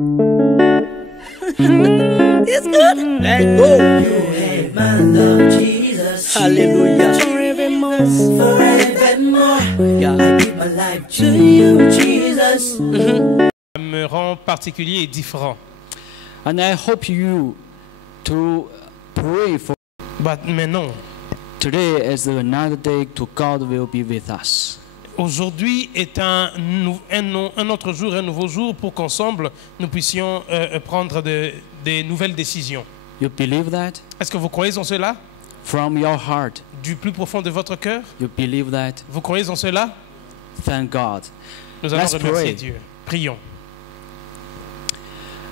It's good. Let go. You had my love, Jesus. Hallelujah. Forevermore. Yeah. I give my life to you, Jesus. Me rend particulier et différent. And I hope you to pray for. Mais non. Today is another day to God will be with us. Aujourd'hui est un autre jour, un nouveau jour pour qu'ensemble nous puissions prendre des nouvelles décisions. You believe that? Est-ce que vous croyez en cela? From your heart. Du plus profond de votre cœur? You believe that? Vous croyez en cela? Thank God. Nous allons remercier pray. Dieu. Prions.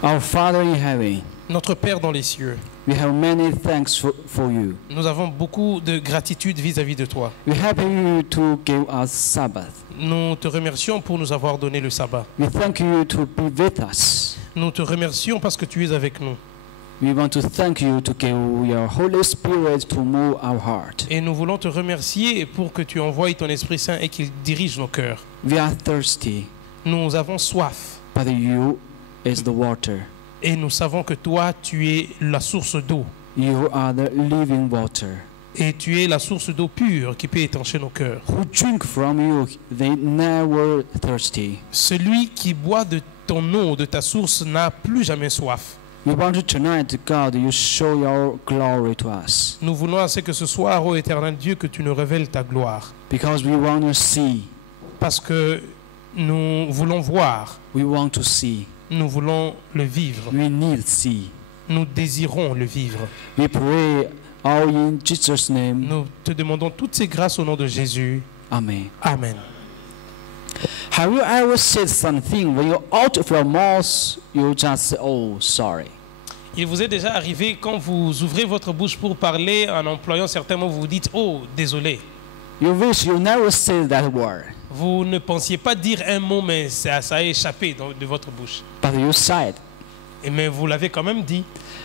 Our Father in heaven. Notre Père dans les cieux. We have many thanks for you. Nous avons beaucoup de gratitude vis-à-vis de toi. We happy you to give us Sabbath. Nous te remercions pour nous avoir donné le sabbat. We thank you to be with us. Nous te remercions parce que tu es avec nous. We want to thank you to give your Holy Spirit to move our heart. Et nous voulons te remercier pour que tu envoies ton Esprit Saint et qu'il dirige nos cœurs. We are thirsty. Nous avons soif. But you is the water. Et nous savons que toi, tu es la source d'eau. You are the living water. Et tu es la source d'eau pure qui peut étancher nos cœurs. Who drink from you, they never thirsty. Celui qui boit de ton eau, de ta source, n'a plus jamais soif. We want to tonight, God, you show your glory to us. Nous voulons assez que ce soir, ô éternel Dieu, que tu nous révèles ta gloire. Because we want to see. Parce que nous voulons voir. We want to see. Nous voulons le vivre. We need see. Nous désirons le vivre. We pray all in Jesus' name. Nous te demandons toutes ces grâces au nom de Jésus. Amen. Amen. Have you ever said something when you're out of your mouth, you just say, oh, sorry? Il vous est déjà arrivé quand vous ouvrez votre bouche pour parler en employant certains mots, vous vous dites, oh, désolé. You wish you never said that word. Vous ne pensiez pas dire un mot, mais ça a échappé de votre bouche. But you said. Mais vous l'avez quand même dit.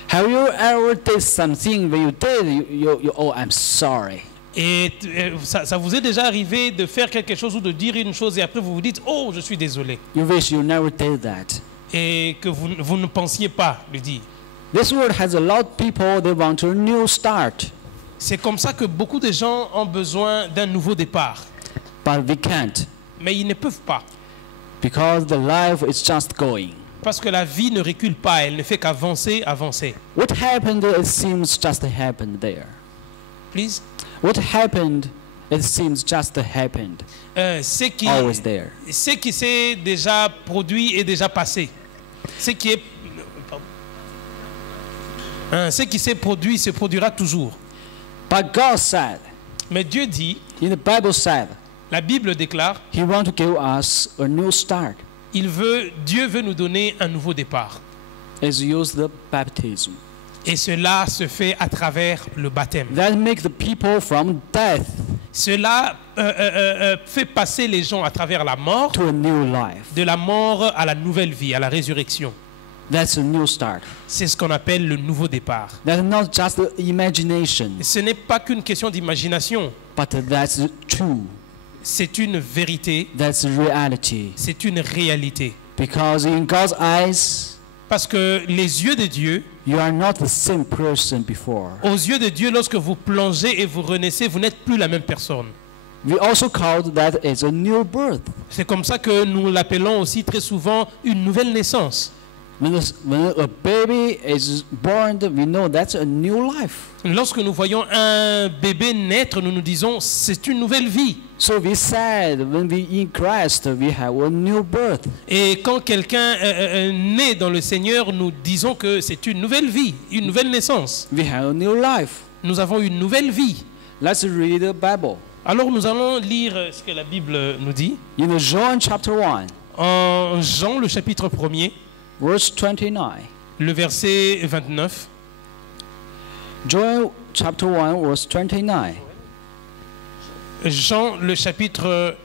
Have you ever did something when you did, you oh, I'm sorry? Et ça vous est déjà arrivé de faire quelque chose ou de dire une chose et après vous vous dites, oh, je suis désolé. You wish you never did that. Et que vous ne pensiez pas le dire. This world has a lot of people, they want a new start. C'est comme ça que beaucoup de gens ont besoin d'un nouveau départ. But we can't. Mais ils ne peuvent pas. Because the life is just going. Parce que la vie ne recule pas, elle ne fait qu'avancer, avancer. What happened, it seems just happened there. Please? What happened, it seems just happened. Ce qui s'est déjà produit est déjà passé. Ce qui s'est produit se produira toujours. But God said, mais Dieu dit, in the Bible said, la Bible déclare, He wants to give us a new start. Dieu veut nous donner un nouveau départ. It's used the baptism. Et cela se fait à travers le baptême. That makes the people from death. Cela fait passer les gens à travers la mort, to a new life. De la mort à la nouvelle vie, à la résurrection. That's a new start. C'est ce qu'on appelle le nouveau départ. That's not just imagination. Ce n'est pas qu'une question d'imagination. But that's true. C'est une vérité. That's reality. C'est une réalité. Because in God's eyes, parce que les yeux de Dieu, you are not the same person before. Aux yeux de Dieu, lorsque vous plongez et vous renaissez, vous n'êtes plus la même personne. We also call that as a new birth. C'est comme ça que nous l'appelons aussi très souvent une nouvelle naissance. When a baby is born, we know that's a new life. Lorsque nous voyons un bébé naître, nous nous disons c'est une nouvelle vie. So we said when we in Christ we have a new birth. Et quand quelqu'un naît dans le Seigneur, nous disons que c'est une nouvelle vie, une nouvelle naissance. We have a new life. Nous avons une nouvelle vie. Let's read the Bible. Alors nous allons lire ce que la Bible nous dit. In John chapter 1. En Jean le chapitre 1er. Verse 29. Le verset 29. John chapter 1 verse 29. Jean le chapitre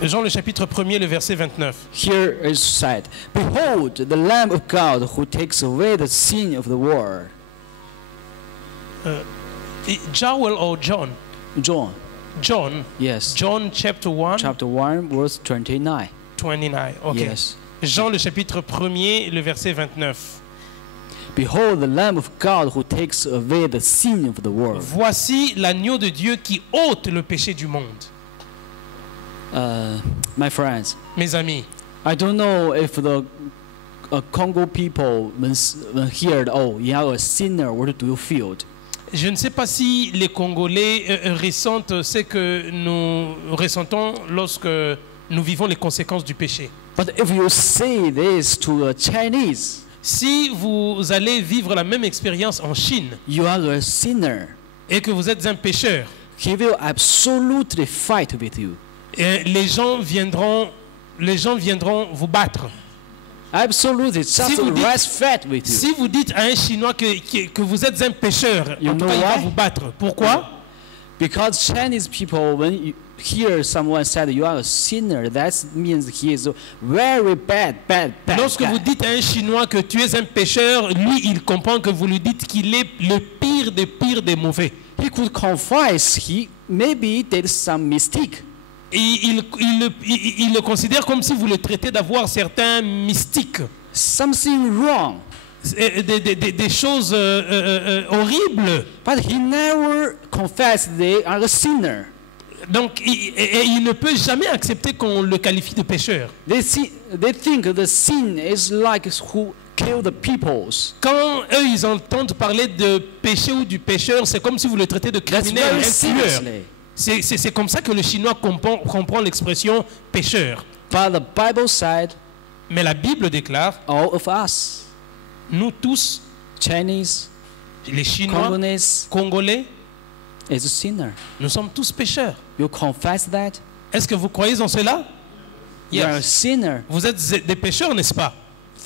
1er, le verset 29. Here is said, Behold, the Lamb of God who takes away the sin of the world. Joel or John? John. John. Yes. John chapter 1. Chapter 1 verse 29. 29. Okay. Yes. Jean le chapitre 1er, le verset 29. Behold the Lamb of God who takes away the sin of the world. Voici l'agneau de Dieu qui ôte le péché du monde. My friends, Mes amis, I don't know if the Congo people when heard, oh, you are a sinner, what do you feel? je ne sais pas si les Congolais ressentent ce que nous ressentons lorsque nous vivons les conséquences du péché. But if you say this to a Chinese, Si vous allez vivre la même expérience en Chine you are a sinner, et que vous êtes un pécheur, he will absolutely fight with you. les gens viendront vous battre. Absolutely, just Si vous dites- respect with you. Si vous dites à un Chinois que vous êtes un pécheur, You en tout know cas, il va why? vous battre. Pourquoi? Because Chinese people, when you hear someone said you are a sinner, that means he is a very bad Lorsque vous guy. dites à un Chinois que tu es un pécheur, lui, il comprend que vous lui dites qu'il est le pire des mauvais. He could confess he maybe did some mistake. Et il le considère comme si vous le traitez d'avoir certains mystiques, Something wrong. des choses horribles. But he never confessed they are a sinner. Donc, il ne peut jamais accepter qu'on le qualifie de pécheur. They think the sin is like who kill the peoples. Quand eux, ils entendent parler de péché ou du pécheur, c'est comme si vous le traitez de That's criminel, very un tueur. seriously. C'est comme ça que le Chinois comprend l'expression pécheur. But the Bible said Mais la Bible déclare, all of us, nous tous, Chinese, les Chinois, Congolese, Congolais, is a sinner. nous sommes tous pécheurs. You confess that? Est-ce que vous croyez en cela? You are a Yes. sinner. Vous êtes des pécheurs, n'est-ce pas?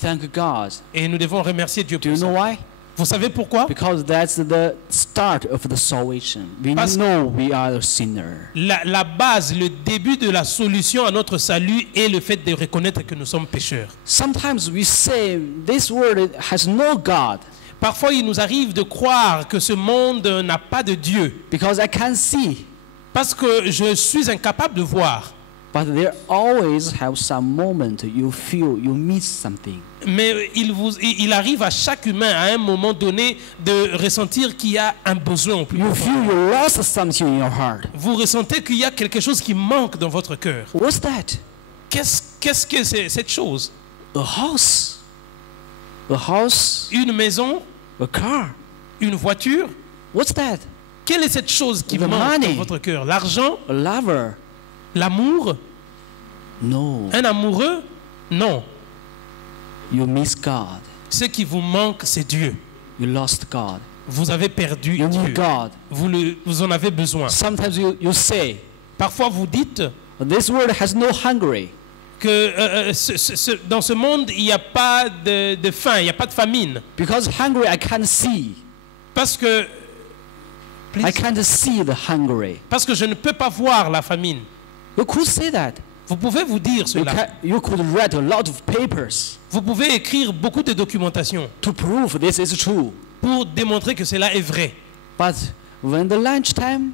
Thank God. Et nous devons remercier Dieu Do pour you know ça. why? Vous savez pourquoi? Because that's the start of the salvation. We Parce- know we are a sinner. La base, le début de la solution à notre salut est le fait de reconnaître que nous sommes pécheurs. Sometimes we say this world has no God Parfois, il nous arrive de croire que ce monde n'a pas de Dieu because I can't see. parce que je suis incapable de voir. But there always have some moment you feel you miss something. Mais il arrive à chaque humain à un moment donné de ressentir qu'il y a un besoin au plus You profond. feel you lost something in your heart. Vous ressentez qu'il y a quelque chose qui manque dans votre cœur. What's that? Qu'est-ce que c'est cette chose? A house. A house, Une maison? a car. Une voiture? What's that? Quelle est cette chose qui The manque money. dans votre cœur? L'argent? A lover. L'amour? No. Un amoureux? Non. You miss God. Ce qui vous manque, c'est Dieu. You lost God. Vous avez perdu You Dieu. need God. Vous en avez besoin. Sometimes you say, Parfois, vous dites this world has no hungry. que dans ce monde, il n'y a pas de faim, il n'y a pas de famine. Because hungry I can't see. Parce que, I can't see the hungry. parce que je ne peux pas voir la famine. You could say that. Vous pouvez vous dire cela. You could read a lot of papers Vous pouvez écrire beaucoup de documentation to prove this is true. pour démontrer que cela est vrai. But when the lunchtime,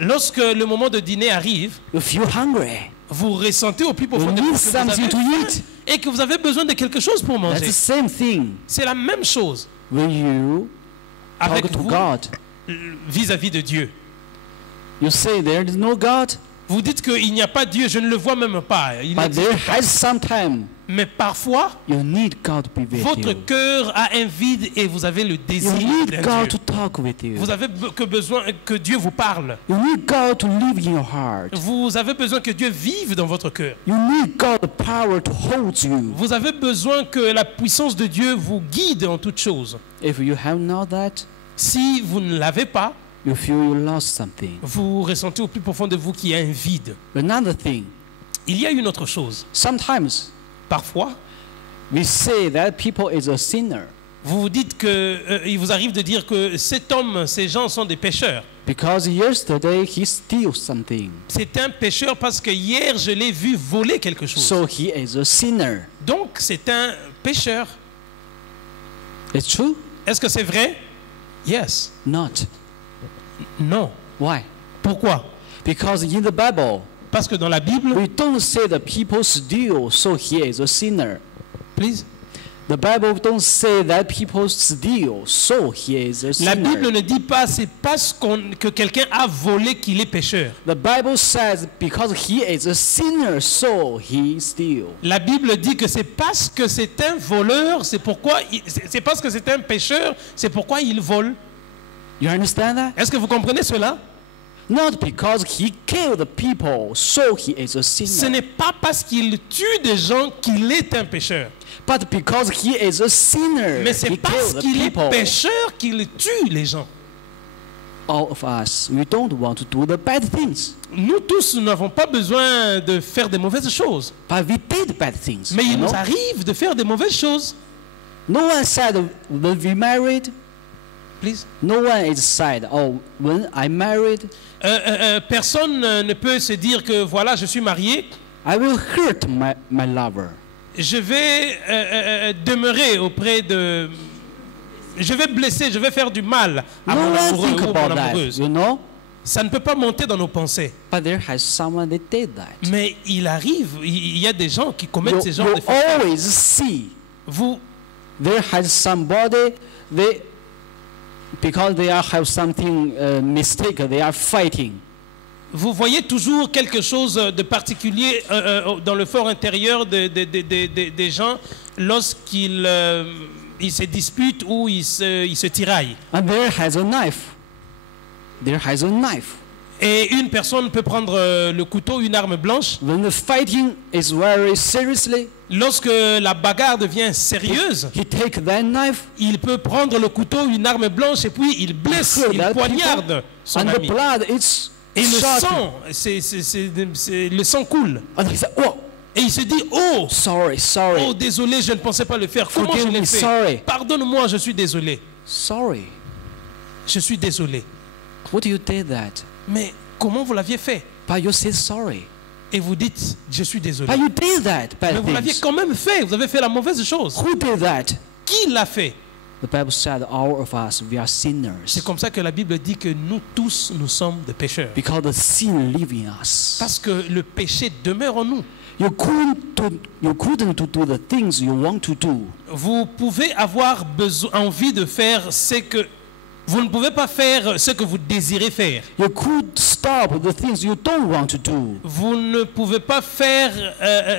Lorsque le moment de dîner arrive, you feel hungry. vous ressentez au plus profond You de vous need que vous avez something to faim eat. et que vous avez besoin de quelque chose pour That's manger. the same thing C'est la même chose when you avec talk to vous God. vis-à-vis de Dieu. You say there is no God, Vous dites qu'il n'y a pas Dieu, je ne le vois même pas. Il but n'existe there pas. has some time Mais parfois, you need God to be with votre you. cœur a un vide et vous avez le You désir need d'un God Dieu. to talk with you. Vous avez besoin que Dieu vous parle. You need God to live in your heart. Vous avez besoin que Dieu vive dans votre cœur. You need God the power to hold you. Vous avez besoin que la puissance de Dieu vous guide en toutes choses. If you have not that, Si vous ne l'avez pas, you feel you lost something. vous ressentez au plus profond de vous qu'il y a un vide. Another thing, Il y a une autre chose. sometimes Parfois, we say that people is a sinner vous vous dites que il vous arrive de dire que cet homme, ces gens sont des pécheurs. because yesterday he stole something. C'est un pécheur parce que hier je l'ai vu voler quelque chose. So he is a sinner. Donc c'est un pécheur. It's true? Est-ce que c'est vrai? Yes. Not. Non. Why? Pourquoi? Because in the Bible, Parce que dans la Bible, we don't say the people steal, so he is a sinner. please, The Bible don't say that people steal, so he is a la Bible sinner. ne dit pas c'est parce que quelqu'un a volé qu'il est pécheur. The Bible says because he is a sinner, so he steal. La Bible dit que c'est parce que c'est un voleur, c'est parce que c'est un pécheur, c'est pourquoi il vole. You understand that? Est-ce que vous comprenez cela? Not because he killed people, so he is a Ce sinner. n'est pas parce qu'il tue des gens qu'il est un pécheur. But because he is a sinner, Mais c'est he parce killed qu'il est people. pécheur qu'il tue les gens. All of us, we don't want to do the bad things, Nous tous, nous n'avons pas besoin de faire des mauvaises choses. but we did bad things. Mais you il nous know? arrive de faire des mauvaises choses. No one said when we married. Please. No one is said, oh, when I married, Personne ne peut se dire que voilà, je suis marié, I will hurt my lover. je vais demeurer auprès de... Je vais blesser, je vais faire du mal à No mon one amoureux think ou mon about that, amoureuse. you know. Ça ne peut pas monter dans nos pensées. But there has someone that did that. Mais il arrive, il y a des gens qui commettent You, ces genres you de faits. always see Vous, there has somebody because they have something mistake. They are fighting. vous voyez toujours quelque chose de particulier dans le fort intérieur des gens lorsqu'ils ils se disputent ou ils se tiraillent. And there has a knife. There has a knife. Et une personne peut prendre le couteau, une arme blanche. When the fighting is very seriously, Lorsque la bagarre devient sérieuse, he take that knife il peut prendre le couteau, une arme blanche, et puis il blesse, kill il that poignarde people, son and the ami. blood is Et le shot. sang, le sang coule. And he said, oh, Et il se dit, oh, sorry, sorry, oh, désolé, je ne pensais pas le faire. Comment je Forgive l'ai me, fait? sorry. Pardonne-moi, je suis désolé. sorry. Je suis désolé. What you did that? Mais comment vous l'aviez fait? But you said sorry. Et vous dites, je suis désolé. But you did that Mais bad vous l'aviez things. quand même fait. Vous avez fait la mauvaise chose. Who did that? Qui l'a fait? The Bible said all of us, we are sinners. C'est comme ça que la Bible dit que nous tous, nous sommes des pécheurs. Because the sin lives in us. Parce que le péché demeure en nous. You couldn't to do the things you want to do. Vous pouvez avoir envie de faire ce que... Vous ne pouvez pas faire ce que vous désirez faire. You could stop the things you don't want to do. Vous ne pouvez pas faire...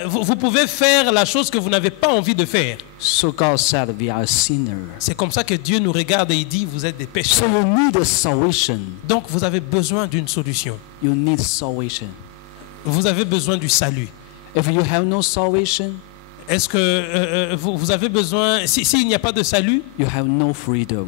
vous pouvez faire la chose que vous n'avez pas envie de faire. So God said we are sinners. C'est comme ça que Dieu nous regarde et il dit, vous êtes des So pécheurs. you need a salvation. Donc vous avez besoin d'une solution. You need salvation. Vous avez besoin du salut. If you have no salvation, Est-ce que vous avez besoin... S'il n'y a pas de salut, you have no freedom.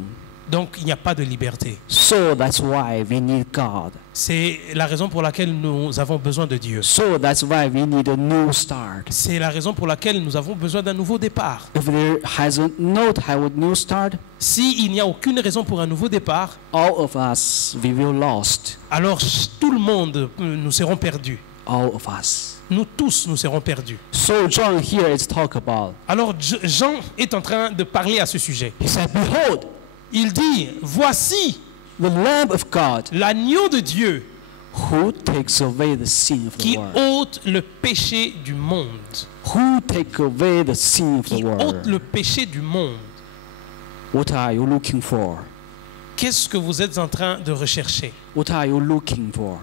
donc il n'y a pas de liberté. So that's why we need God. C'est la raison pour laquelle nous avons besoin de Dieu. So that's why we need a new start. C'est la raison pour laquelle nous avons besoin d'un nouveau départ. If there hasn't not have a new start, S'il n'y a aucune raison pour un nouveau départ, all of us we will lost. alors tout le monde, nous serons perdus. All of us. Nous tous, nous serons perdus. So John here is talk about. Alors Jean est en train de parler à ce sujet. He said, behold, Il dit, voici the Lamb of God l'agneau de Dieu who takes away the sin of the qui world. ôte le péché du monde. Who take away the sin of the Qui ôte world. le péché du monde. What are you looking for? Qu'est-ce que vous êtes en train de rechercher? What are you looking for?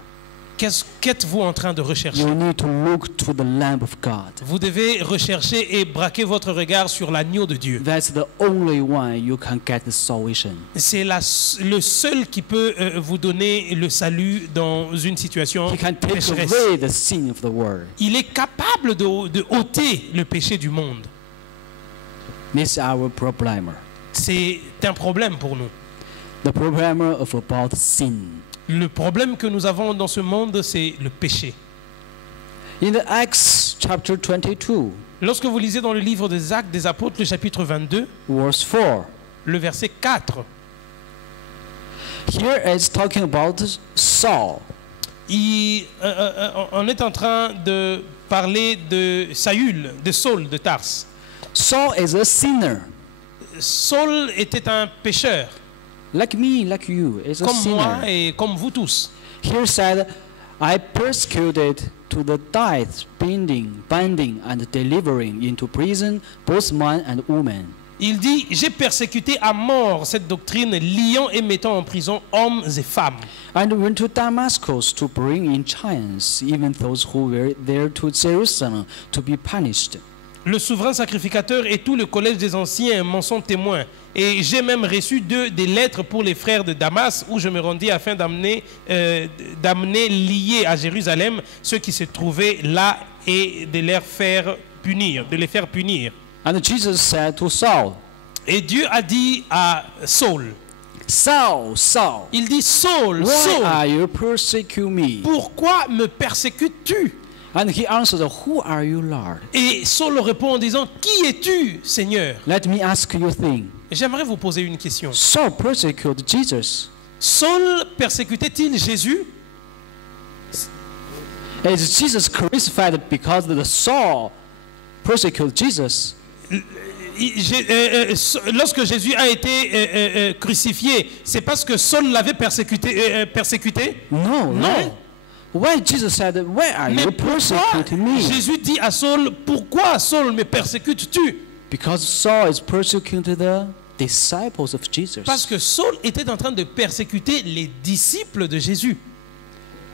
Qu'êtes-vous en train de rechercher? You need to look to the Lamb of God. Vous devez rechercher et braquer votre regard sur l'agneau de Dieu. That's the only one you can get the salvation. C'est le seul qui peut vous donner le salut dans une situation He can take pécheresse. away the sin of the world. Il est capable de ôter le péché du monde. This is our problem. C'est un problème pour nous. The problem of about sin. Le problème que nous avons dans ce monde, c'est le péché. In the Acts chapter 22, Lorsque vous lisez dans le livre des Actes des Apôtres, le chapitre 22, verse 4, le verset 4, here is talking about Saul. on est en train de parler de Saül, de Tarse. Saul is a sinner. Saul était un pécheur, Like me, like you, is a comme moi sinner. et comme vous tous. Here said, I persecuted to the death, binding and delivering into prison both man and woman. Il dit, j'ai persécuté à mort cette doctrine, liant et mettant en prison hommes et femmes. And went to Damascus to bring in chains even those who were there to Jerusalem to be punished. Le souverain sacrificateur et tout le collège des anciens m'en sont témoins. Et j'ai même reçu des lettres pour les frères de Damas, où je me rendis afin d'amener liés à Jérusalem ceux qui se trouvaient là et de les faire punir. And Jesus said to Saul, Et Dieu a dit à Saul, Saul, Saul, il dit, Saul, why Saul, are you persecuting me? pourquoi me persécutes-tu? And he answered, Who are you, Lord? Et Saul répond en disant, qui es-tu, Seigneur? Let me ask you a thing. J'aimerais vous poser une question. Saul persecuted Jesus. Saul persécutait-il Jésus? Is Jesus crucified because the Saul persecuted Jesus? Lorsque Jésus a été crucifié, c'est parce que Saul l'avait persécuté? No, Non. right? Why Jesus said, Why are Mais you pourquoi persecuting me? Jésus dit à Saul, pourquoi Saul me persécutes-tu? Because Saul is persecuting the disciples of Jesus. Parce que Saul était en train de persécuter les disciples de Jésus.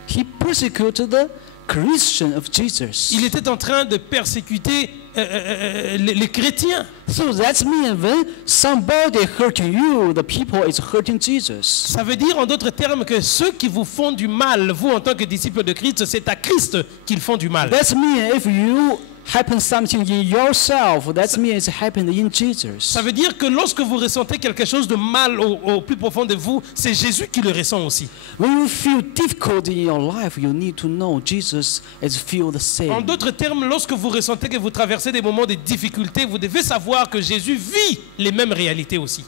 He persecuted the Christian of Jesus. Il était en train de persécuter les chrétiens. So that means when somebody hurting you, the people is hurting Jesus. Ça veut dire en d'autres termes que ceux qui vous font du mal, vous en tant que disciples de Christ, c'est à Christ qu'ils font du mal. That means if you happen something in yourself, that means it's happened in Jesus. Ça veut dire que lorsque vous ressentez quelque chose de mal au plus profond de vous, c'est Jésus qui le ressent aussi. When you feel difficult in your life, you need to know Jesus is feel the En same. d'autres termes, lorsque vous ressentez que vous traversez des moments de difficulté, vous devez savoir que Jésus vit les mêmes réalités aussi.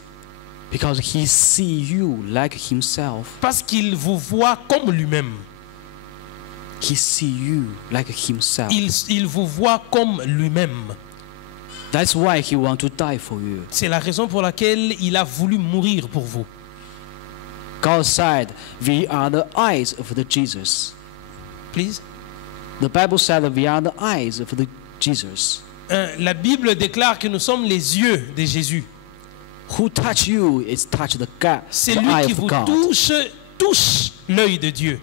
Because he see you like himself. Parce qu'il vous voit comme lui-même. He see you like himself. Il vous voit comme lui-même. That's why he want to die for you. C'est la raison pour laquelle il a voulu mourir pour vous. God said, we are the eyes of the Jesus. Please. The Bible said that we are the eyes of the Jesus. La Bible déclare que nous sommes les yeux de Jésus. Who touch you is touch the God, C'est the lui eye qui of vous God. touche l'œil de Dieu.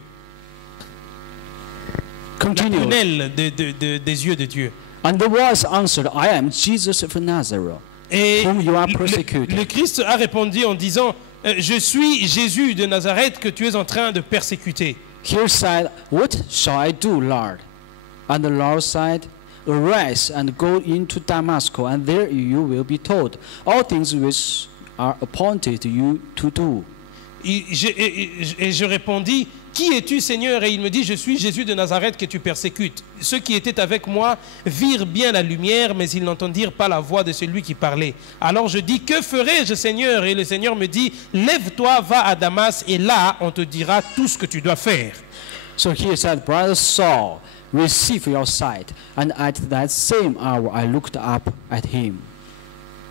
La Continue. prunelle des yeux de Dieu. And the voice answered, I am Jesus of Nazareth, Et whom you are le persecuting. Christ a répondu en disant, je suis Jésus de Nazareth que tu es en train de persécuter. He said, What shall I do, Lord? And the Lord said, Arise and go into Damascus, and there you will be told all things which are appointed you to do. Et je répondis, qui es-tu, Seigneur? Et il me dit, je suis Jésus de Nazareth que tu persécutes. Ceux qui étaient avec moi virent bien la lumière, mais ils n'entendirent pas la voix de celui qui parlait. Alors je dis, que ferai-je, Seigneur? Et le Seigneur me dit, lève-toi, va à Damas, et là, on te dira tout ce que tu dois faire. So he said, Brother Saul, receive your sight. And at that same hour I looked up at him.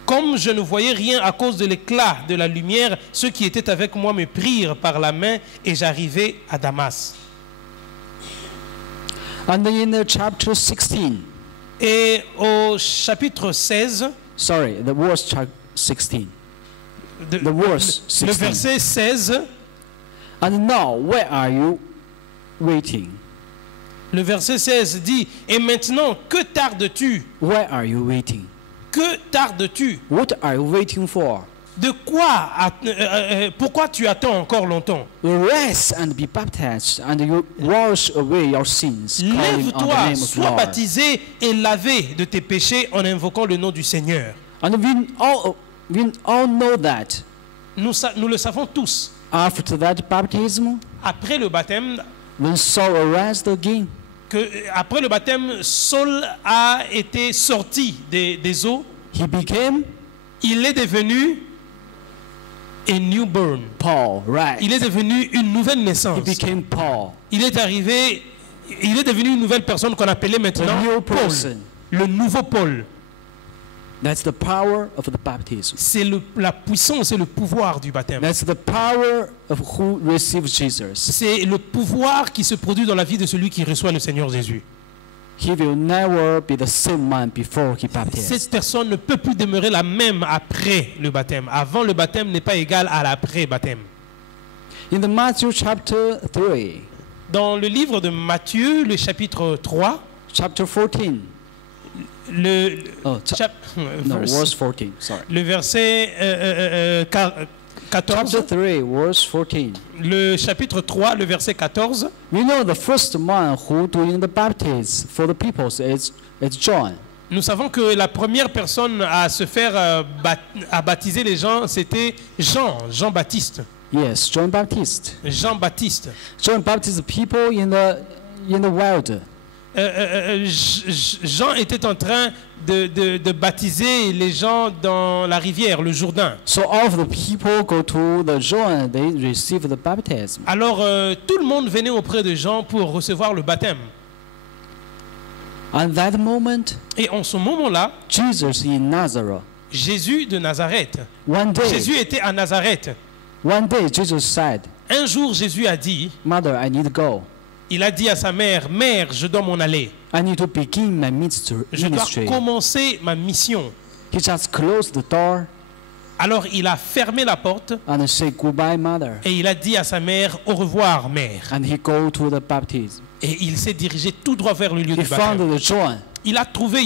Comme je ne voyais rien à cause de l'éclat de la lumière, ceux qui étaient avec moi me prirent par la main et j'arrivai à Damas. And then in the chapter 16, Et au chapitre 16, sorry, the verse 16. The verse le 16. verset 16, And now, where are you waiting? le verset 16 dit, et maintenant, que tardes-tu? Where are you waiting? Que tardes-tu? What are you waiting for? De quoi, pourquoi tu attends encore longtemps? Rest and be baptized, and you wash away your sins, calling on the Lève-toi, name of sois Lord. baptisé et lavé de tes péchés en invoquant le nom du Seigneur. And we all know that Nous le savons tous. after that baptism, Après le baptême, when Saul arose again, après le baptême, Saul a été sorti des eaux. he became Il est devenu a newborn. Paul, right? Il est devenu une nouvelle He naissance. became Paul, Il est devenu une nouvelle personne qu'on appelait maintenant a new Paul. person. Le nouveau Paul. That's the power of the baptism. C'est la puissance et le pouvoir du baptême. That's the power of who receives Jesus. C'est le pouvoir qui se produit dans la vie de celui qui reçoit le Seigneur Jésus. he will never be the same man before he baptized. Cette personne ne peut plus demeurer la même après le baptême. Avant le baptême n'est pas égal à l'après-baptême. In the Matthew chapter 3, Dans le livre de Matthieu, le chapitre 3, chapter 14, le, oh, no, verse 14, sorry. le verset 14, Chapter 3, verse 14. le chapitre 3, le verset 14, We know the first man who doing the baptism for the people is John. nous savons que la première personne à se faire à baptiser les gens, c'était Jean-Baptiste. Yes, John Baptist. Jean-Baptiste. John baptized people in the wild. Jean était en train de baptiser les gens dans la rivière, le Jourdain. So all of the people go to the John, they receive the baptism. Alors tout le monde venait auprès de Jean pour recevoir le baptême. At that moment, Et en ce moment-là, Jesus in Nazareth. Jésus de Nazareth. One day, Jésus était à Nazareth. Jesus said, Un jour, Jésus a dit, Mother, I need to go. il a dit à sa mère, Mère, je dois m'en aller. I need to begin my Je dois ministry. commencer ma mission. He just closed the door Alors il a fermé la porte and said goodbye, mother. et il a dit à sa mère, au revoir, mère. And he go to the baptism. Et il s'est dirigé tout droit vers le lieu He du baptême. found the John. Il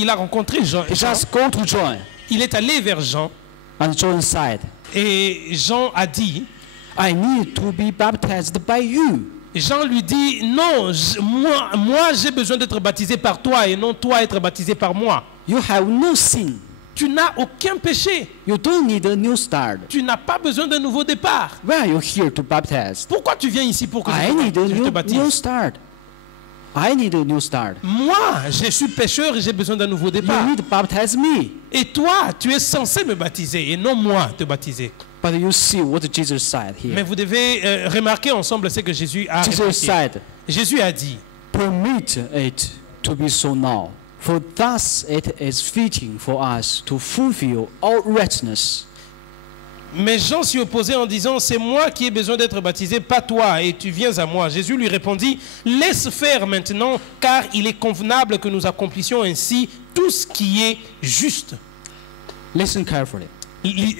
a rencontré Jean. He just go to John. Il est allé vers Jean And John said, et Jean a dit, I need to be baptized by you. Jean lui dit, non, moi j'ai besoin d'être baptisé par toi et non toi être baptisé par moi. You have no sin. Tu n'as aucun péché. You don't need a new start. Tu n'as pas besoin d'un nouveau départ. Why are you here to baptize? Pourquoi tu viens ici pour que I need a je te new baptise? start. I need a new start. Moi, je suis pécheur et j'ai besoin d'un nouveau You départ. need to baptize me. Et toi, tu es censé me baptiser et non moi te baptiser. But you see what Jesus said Mais here. vous devez remarquer ensemble ce que Jésus a Jesus répliqué. said, Jésus a dit, permit it to be so now, for thus it is fitting for us to fulfill all righteousness. mais Jean s'y opposait en disant, c'est moi qui ai besoin d'être baptisé, pas toi, et tu viens à moi. Jésus lui répondit, laisse faire maintenant, car il est convenable que nous accomplissions ainsi tout ce qui est juste. Listen carefully.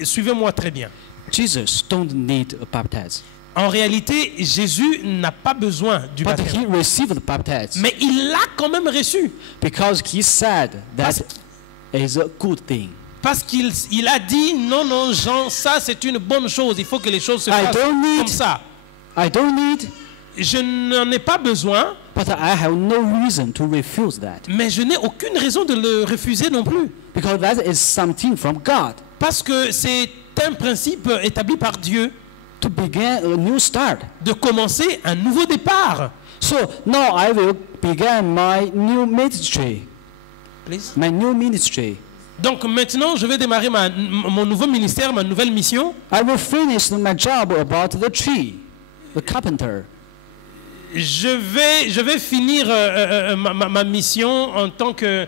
Suivez-moi très bien. Jesus don't need a baptism, En réalité, Jésus n'a pas besoin du but he baptême. received the baptism Mais il l'a quand même reçu. because he said that is a good thing. Parce qu'il a dit, non, non, Jean, ça c'est une bonne chose. Il faut que les choses se I fassent don't need- comme ça. I don't need, Je n'en ai pas besoin, but I have no reason to refuse that mais je n'ai aucune raison de le refuser non plus. because that is something from God Parce que c'est un principe établi par Dieu to begin a new start. de commencer un nouveau départ. So now I will begin my new ministry. Please. My new ministry. Donc maintenant, je vais démarrer mon nouveau ministère, ma nouvelle mission. I will finish my job about the tree, the carpenter. Je vais finir ma mission en tant que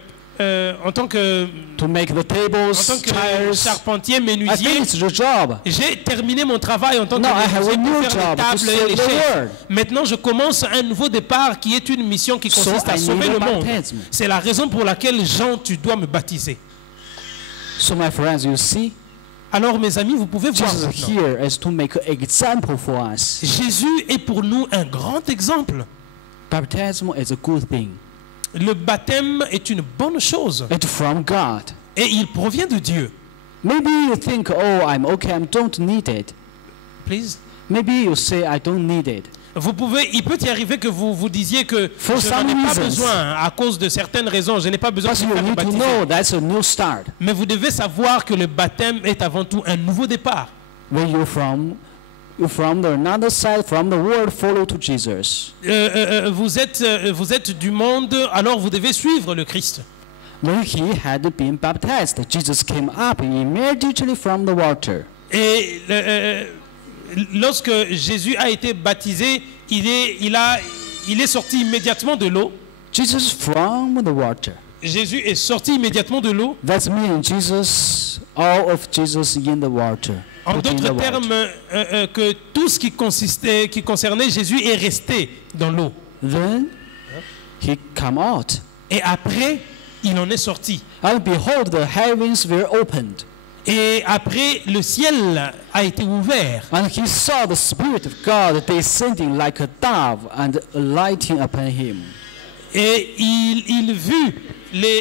To make the tables, chairs. charpentier, I menuisier. finished the job. J'ai terminé mon travail en tant que Now I have menuisier a pour new faire les job to tables et serve les the chaises. world. Maintenant, je commence un nouveau départ qui est une mission qui So consiste à I sauver need le a monde. baptism. C'est la raison pour laquelle, Jean, tu dois me baptiser. So my friends, you see, Alors, mes amis, vous pouvez voir Jesus maintenant. here is to make an example for us. Jésus est pour nous un grand exemple. Baptism is a good thing. Le baptême est une bonne chose It's from God. et il provient de Dieu. Maybe you think, oh, I'm okay, I don't need it. Please. Maybe you say, I don't need it. Il peut y arriver que vous vous disiez que For je n'en some ai pas reasons. besoin à cause de certaines raisons. Je n'ai pas besoin de But me you faire need to baptiser. know that's a new start. Mais vous devez savoir que le baptême est avant tout un nouveau départ. When you're from the another side, from the world, follow to Jesus. Vous êtes du monde, alors vous devez suivre le Christ. When he had been baptized, Jesus came up immediately from the water. Et lorsque Jésus a été baptisé, il est sorti immédiatement de l'eau. Jesus from the water. Jésus est sorti immédiatement de l'eau. That means all of Jesus in the water. En put in the d'autres water. termes, que tout ce qui concernait Jésus est resté dans l'eau. Then he come out. Et après, il en est sorti. And behold, the heavens were opened, Et après, le ciel a été ouvert. and he saw the Spirit of God descending like a dove and alighting upon him. Et il vit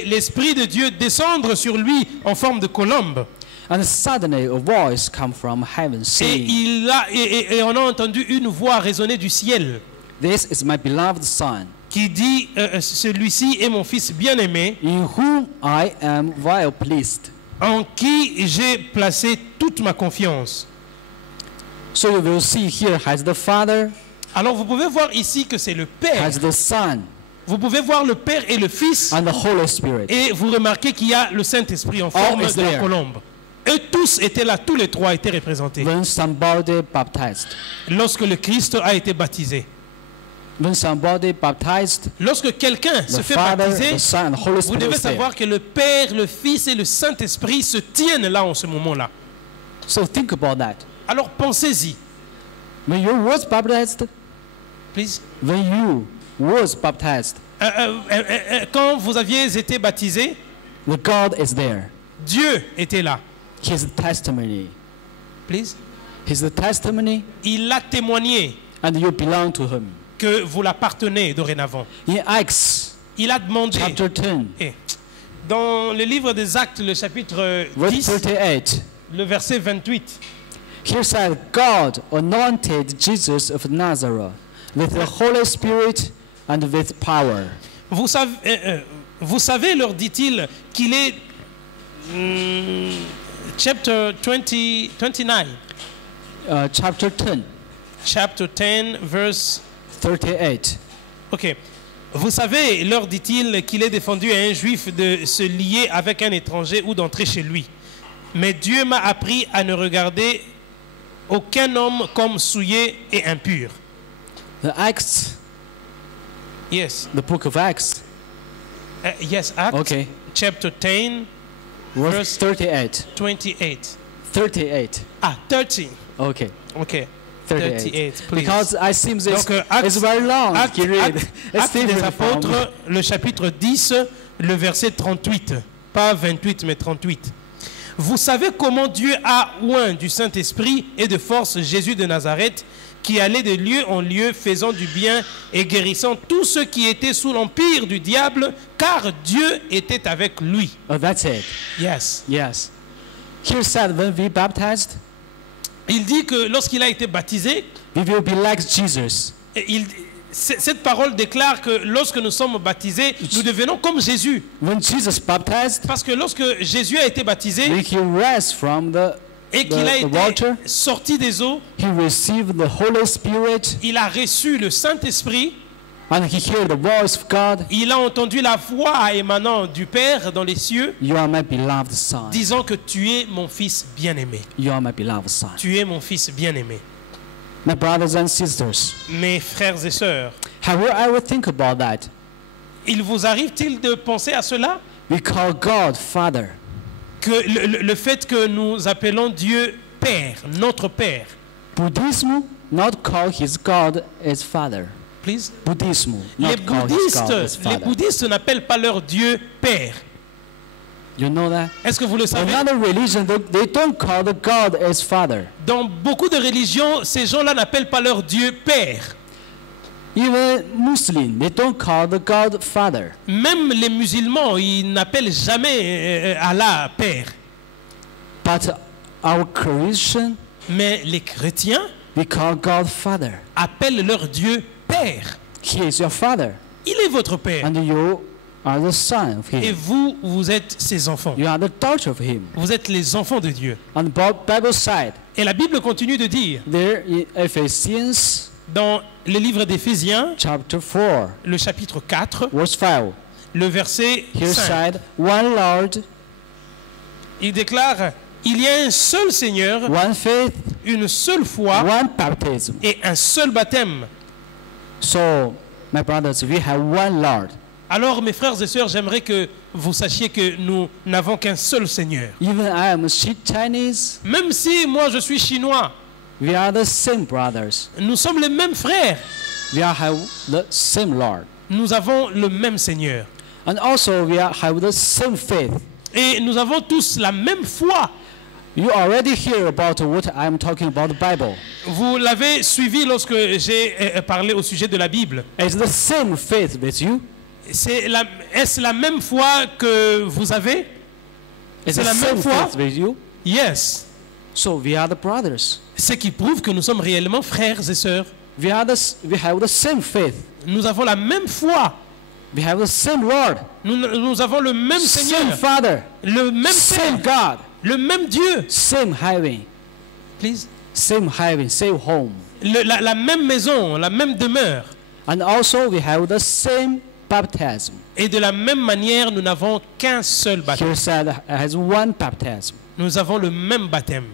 l'Esprit de Dieu descendre sur lui en forme de colombe. And suddenly a voice came from heaven Et, saying, et on a entendu une voix résonner du ciel This is my beloved Son, qui dit, celui-ci est mon fils bien-aimé, in whom I am well pleased. en qui j'ai placé toute ma confiance. So you will see here has the Father, Alors vous pouvez voir ici que c'est le Père. has the Son, Vous pouvez voir le Père et le Fils. and the Holy Spirit. Et vous remarquez qu'il y a le Saint-Esprit en forme is de la there. colombe. Eux tous étaient là, tous les trois étaient représentés. When somebody baptized, Lorsque le Christ a été baptisé. when somebody baptized, Lorsque quelqu'un se the fait Father, baptiser, the Son, and the Holy vous Spirit devez is there. savoir que le Père, le Fils et le Saint-Esprit se tiennent là en ce moment-là. So think about that. Alors pensez-y, When you was baptized, please. when you was baptized, Quand vous aviez été baptisé, the God is there. Dieu était là. His testimony. Please. His testimony, Il a témoigné and you belong to him. que vous l'appartenez dorénavant. In Acts Il a demandé, chapter 10, Et dans le livre des Actes, le chapitre verse 10, 38, le verset 28, here said, God anointed Jesus of Nazareth with the Holy Spirit and with power. vous savez, leur dit-il, qu'il est chapter 29, Chapter 10, chapter 10, verse. 38. Ok. Vous savez, leur dit-il, qu'il est défendu à un juif de se lier avec un étranger ou d'entrer chez lui. Mais Dieu m'a appris à ne regarder aucun homme comme souillé et impur. The Acts, Yes. the book of Acts, Yes, Acts, okay, chapter 10, verse 38. 28. 38. Ah, 13. Okay, Ok. 38. 38, please. Because I seem this Donc, Actes- it's very long. Actes, You read. Actes- It's Actes des different from- Apôtres, le chapitre 10, le verset 38. Pas 28, mais 38. Vous savez comment Dieu a oint du Saint-Esprit et de force Jésus de Nazareth, qui allait de lieu en lieu, faisant du bien et guérissant tous ceux qui étaient sous l'empire du diable, car Dieu était avec lui. Oh, that's it. Yes. Yes. Here said, when we baptized, Il dit que lorsqu'il a été baptisé, we will be like Jesus. cette parole déclare que lorsque nous sommes baptisés, nous devenons comme Jésus. When Jesus baptized, Parce que lorsque Jésus a été baptisé when he rose from et qu'il a the été water, sorti des eaux, he received the Holy Spirit, il a reçu le Saint-Esprit, and he heard the voice of God. il a entendu la voix émanant du Père dans les cieux, You are my beloved Son. disant que tu es mon fils bien-aimé. You are my beloved Son. Tu es mon fils bien-aimé. My brothers and sisters, Mes frères et sœurs, have you ever think about that? il vous arrive-t-il de penser à cela? We call God Father. Que le fait que nous appelons Dieu Père, notre Père. Buddhism not call his God as Father. Please. Buddhism Les not call his God as bouddhistes Father. n'appellent pas leur Dieu Père. You know that? Est-ce que vous le savez? Another religion, they don't call the God as Father. Dans beaucoup de religions, ces gens-là n'appellent pas leur Dieu Père. Even Muslim, they don't call the God Father. Même les musulmans, ils n'appellent jamais Allah Père. But our Christian, Mais les chrétiens we call God Father. appellent leur Dieu Père. He is your Father, Il est votre Père. and you are the son of Et Him. vous, vous êtes ses enfants. You are the daughter of Him. Vous êtes les enfants de Dieu. On the Bible side, Et la Bible continue de dire, there in Ephesians dans le livre d'Éphésiens, chapter 4, le chapitre 4, verse 5, le verset here 5, said, one Lord, il déclare, il y a un seul Seigneur, one faith, une seule foi one baptism. et un seul baptême. So, my brothers, we have one Lord. Alors, mes frères et sœurs, j'aimerais que vous sachiez que nous n'avons qu'un seul Seigneur. Even I am Chinese, Même si moi je suis chinois, we are the same brothers. nous sommes les mêmes frères. We are have the same Lord. Nous avons le même Seigneur. And also we have the same faith. Et nous avons tous la même foi. You already hear about what I'm talking about the Bible. Vous l'avez suivi lorsque j'ai parlé au sujet de la Bible. It's the same faith with you. Est-ce la même foi que vous avez? It's C'est the la même same foi? faith with you. Yes. So we are the brothers. Ce qui prouve que nous sommes réellement frères et sœurs. We have the same faith. Nous avons la même foi. We have the same Lord. Nous avons le même Same Seigneur, Father. le même Same Père, God. le même Dieu. Same heaven. Please. Same heaven. Same home. La même maison, la même demeure. And also we have the same baptism. Et de la même manière, nous n'avons qu'un seul baptême. Here said has one baptism. Nous avons le même baptême.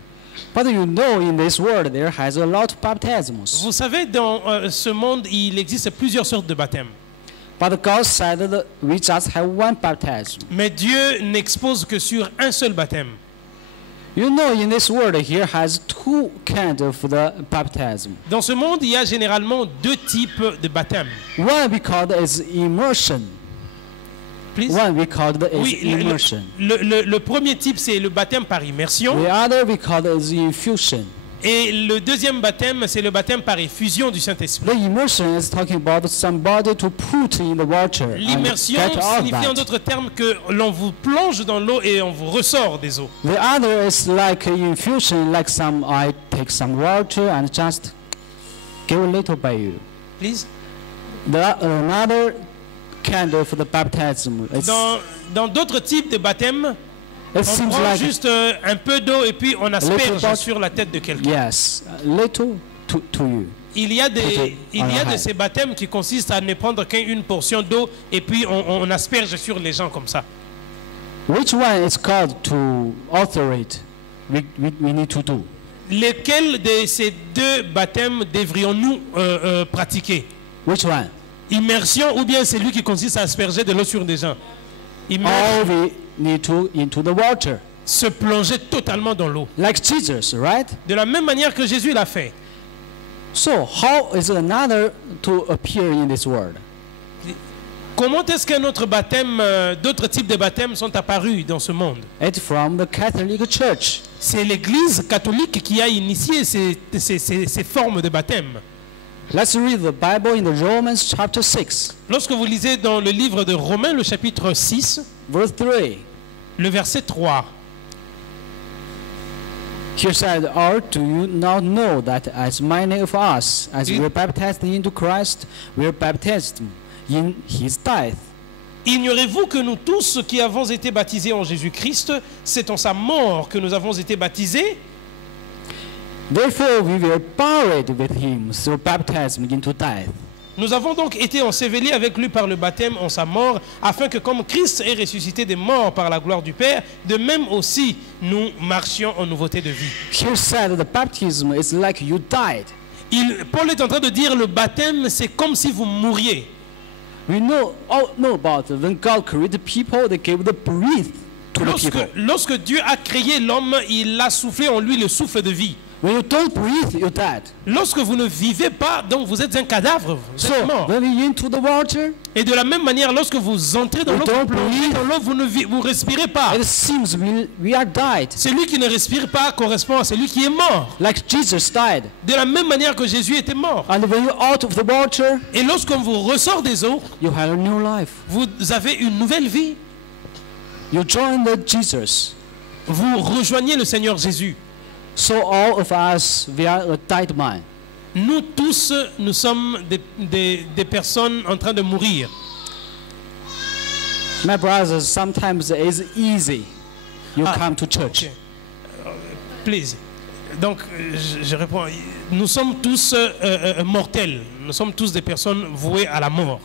But you know in this world there has a lot of baptisms. Vous savez, dans ce monde, il existe plusieurs sortes de baptêmes. But God said that we just have one baptism. Mais Dieu n'expose que sur un seul baptême. You know in this world here has two kinds of the baptism. Dans ce monde, il y a généralement deux types de baptême. One we call it is immersion. Please. One we call it is Oui, immersion. le premier type, c'est le baptême par immersion. The other we call it is infusion. Et le deuxième baptême, c'est le baptême par effusion du Saint-Esprit. The immersion is talking about somebody to put in the water and L'immersion get out signifie en that. d'autres termes que l'on vous plonge dans l'eau et on vous ressort des eaux. The other is like infusion, like I take some water and just give a little by you. Please. Another kind of the baptism. Dans d'autres types de baptêmes, It on seems prend like juste un peu d'eau et puis on asperge bit. sur la tête de quelqu'un. yes, a little to you. Il y a de Alright. ces baptêmes qui consistent à ne prendre qu'une portion d'eau et puis on asperge sur les gens comme ça. Which one is called to authorate? We need to do. Lesquels de ces deux baptêmes devrions-nous pratiquer? Which one? Immersion ou bien celui qui consiste à asperger de l'eau sur des gens? All we need to into the water, Se plonger totalement dans l'eau. like Jesus, right? De la même manière que Jésus l'a fait. So how is another to appear in this world? Comment est-ce qu'un autre baptême, d'autres types de baptêmes sont apparus dans ce monde? It's from the Catholic Church. C'est l'Église catholique qui a initié ces formes de baptême. Let's read the Bible in the Romans chapter 6, Lorsque vous lisez dans le livre de Romains, le chapitre 6, verse 3. le verset 3, Here said, or do you not know that as many of us as were baptized into Christ, were baptized in his death? ignorez-vous que nous tous qui avons été baptisés en Jésus-Christ, c'est en sa mort que nous avons été baptisés? Therefore we were buried with him through baptism into death. Nous avons donc été ensevelis avec lui par le baptême en sa mort, afin que comme Christ est ressuscité des morts par la gloire du Père, de même aussi nous marchions en nouveauté de vie. Here said the baptism is like you died. Paul est en train de dire le baptême, c'est comme si vous mouriez. We all know about when God created people, they gave the breath to the people. Lorsque Dieu a créé l'homme, il a soufflé en lui le souffle de vie. When you don't breathe, you're dead. Lorsque vous ne vivez pas, donc vous êtes un cadavre, vous So êtes mort. when we into the water, Et de la même manière, lorsque vous entrez dans We l'eau, don't vous plongez breathe. dans l'eau, vous respirez pas. it seems we are died. Celui qui ne respire pas correspond à celui qui est mort. Like Jesus died. De la même manière que Jésus était mort. And when you're out of the water, Et lorsqu'on vous ressort des eaux, you have a new life. vous avez une nouvelle vie. You join the Jesus. Vous rejoignez le Seigneur Jésus. So all of us, we are a died man. Nous tous, nous sommes des personnes en train de mourir. My brothers, sometimes it's easy. You come to church. Ok. Please. Donc, je réponds. Nous sommes tous mortels. Nous sommes tous des personnes vouées à la mort.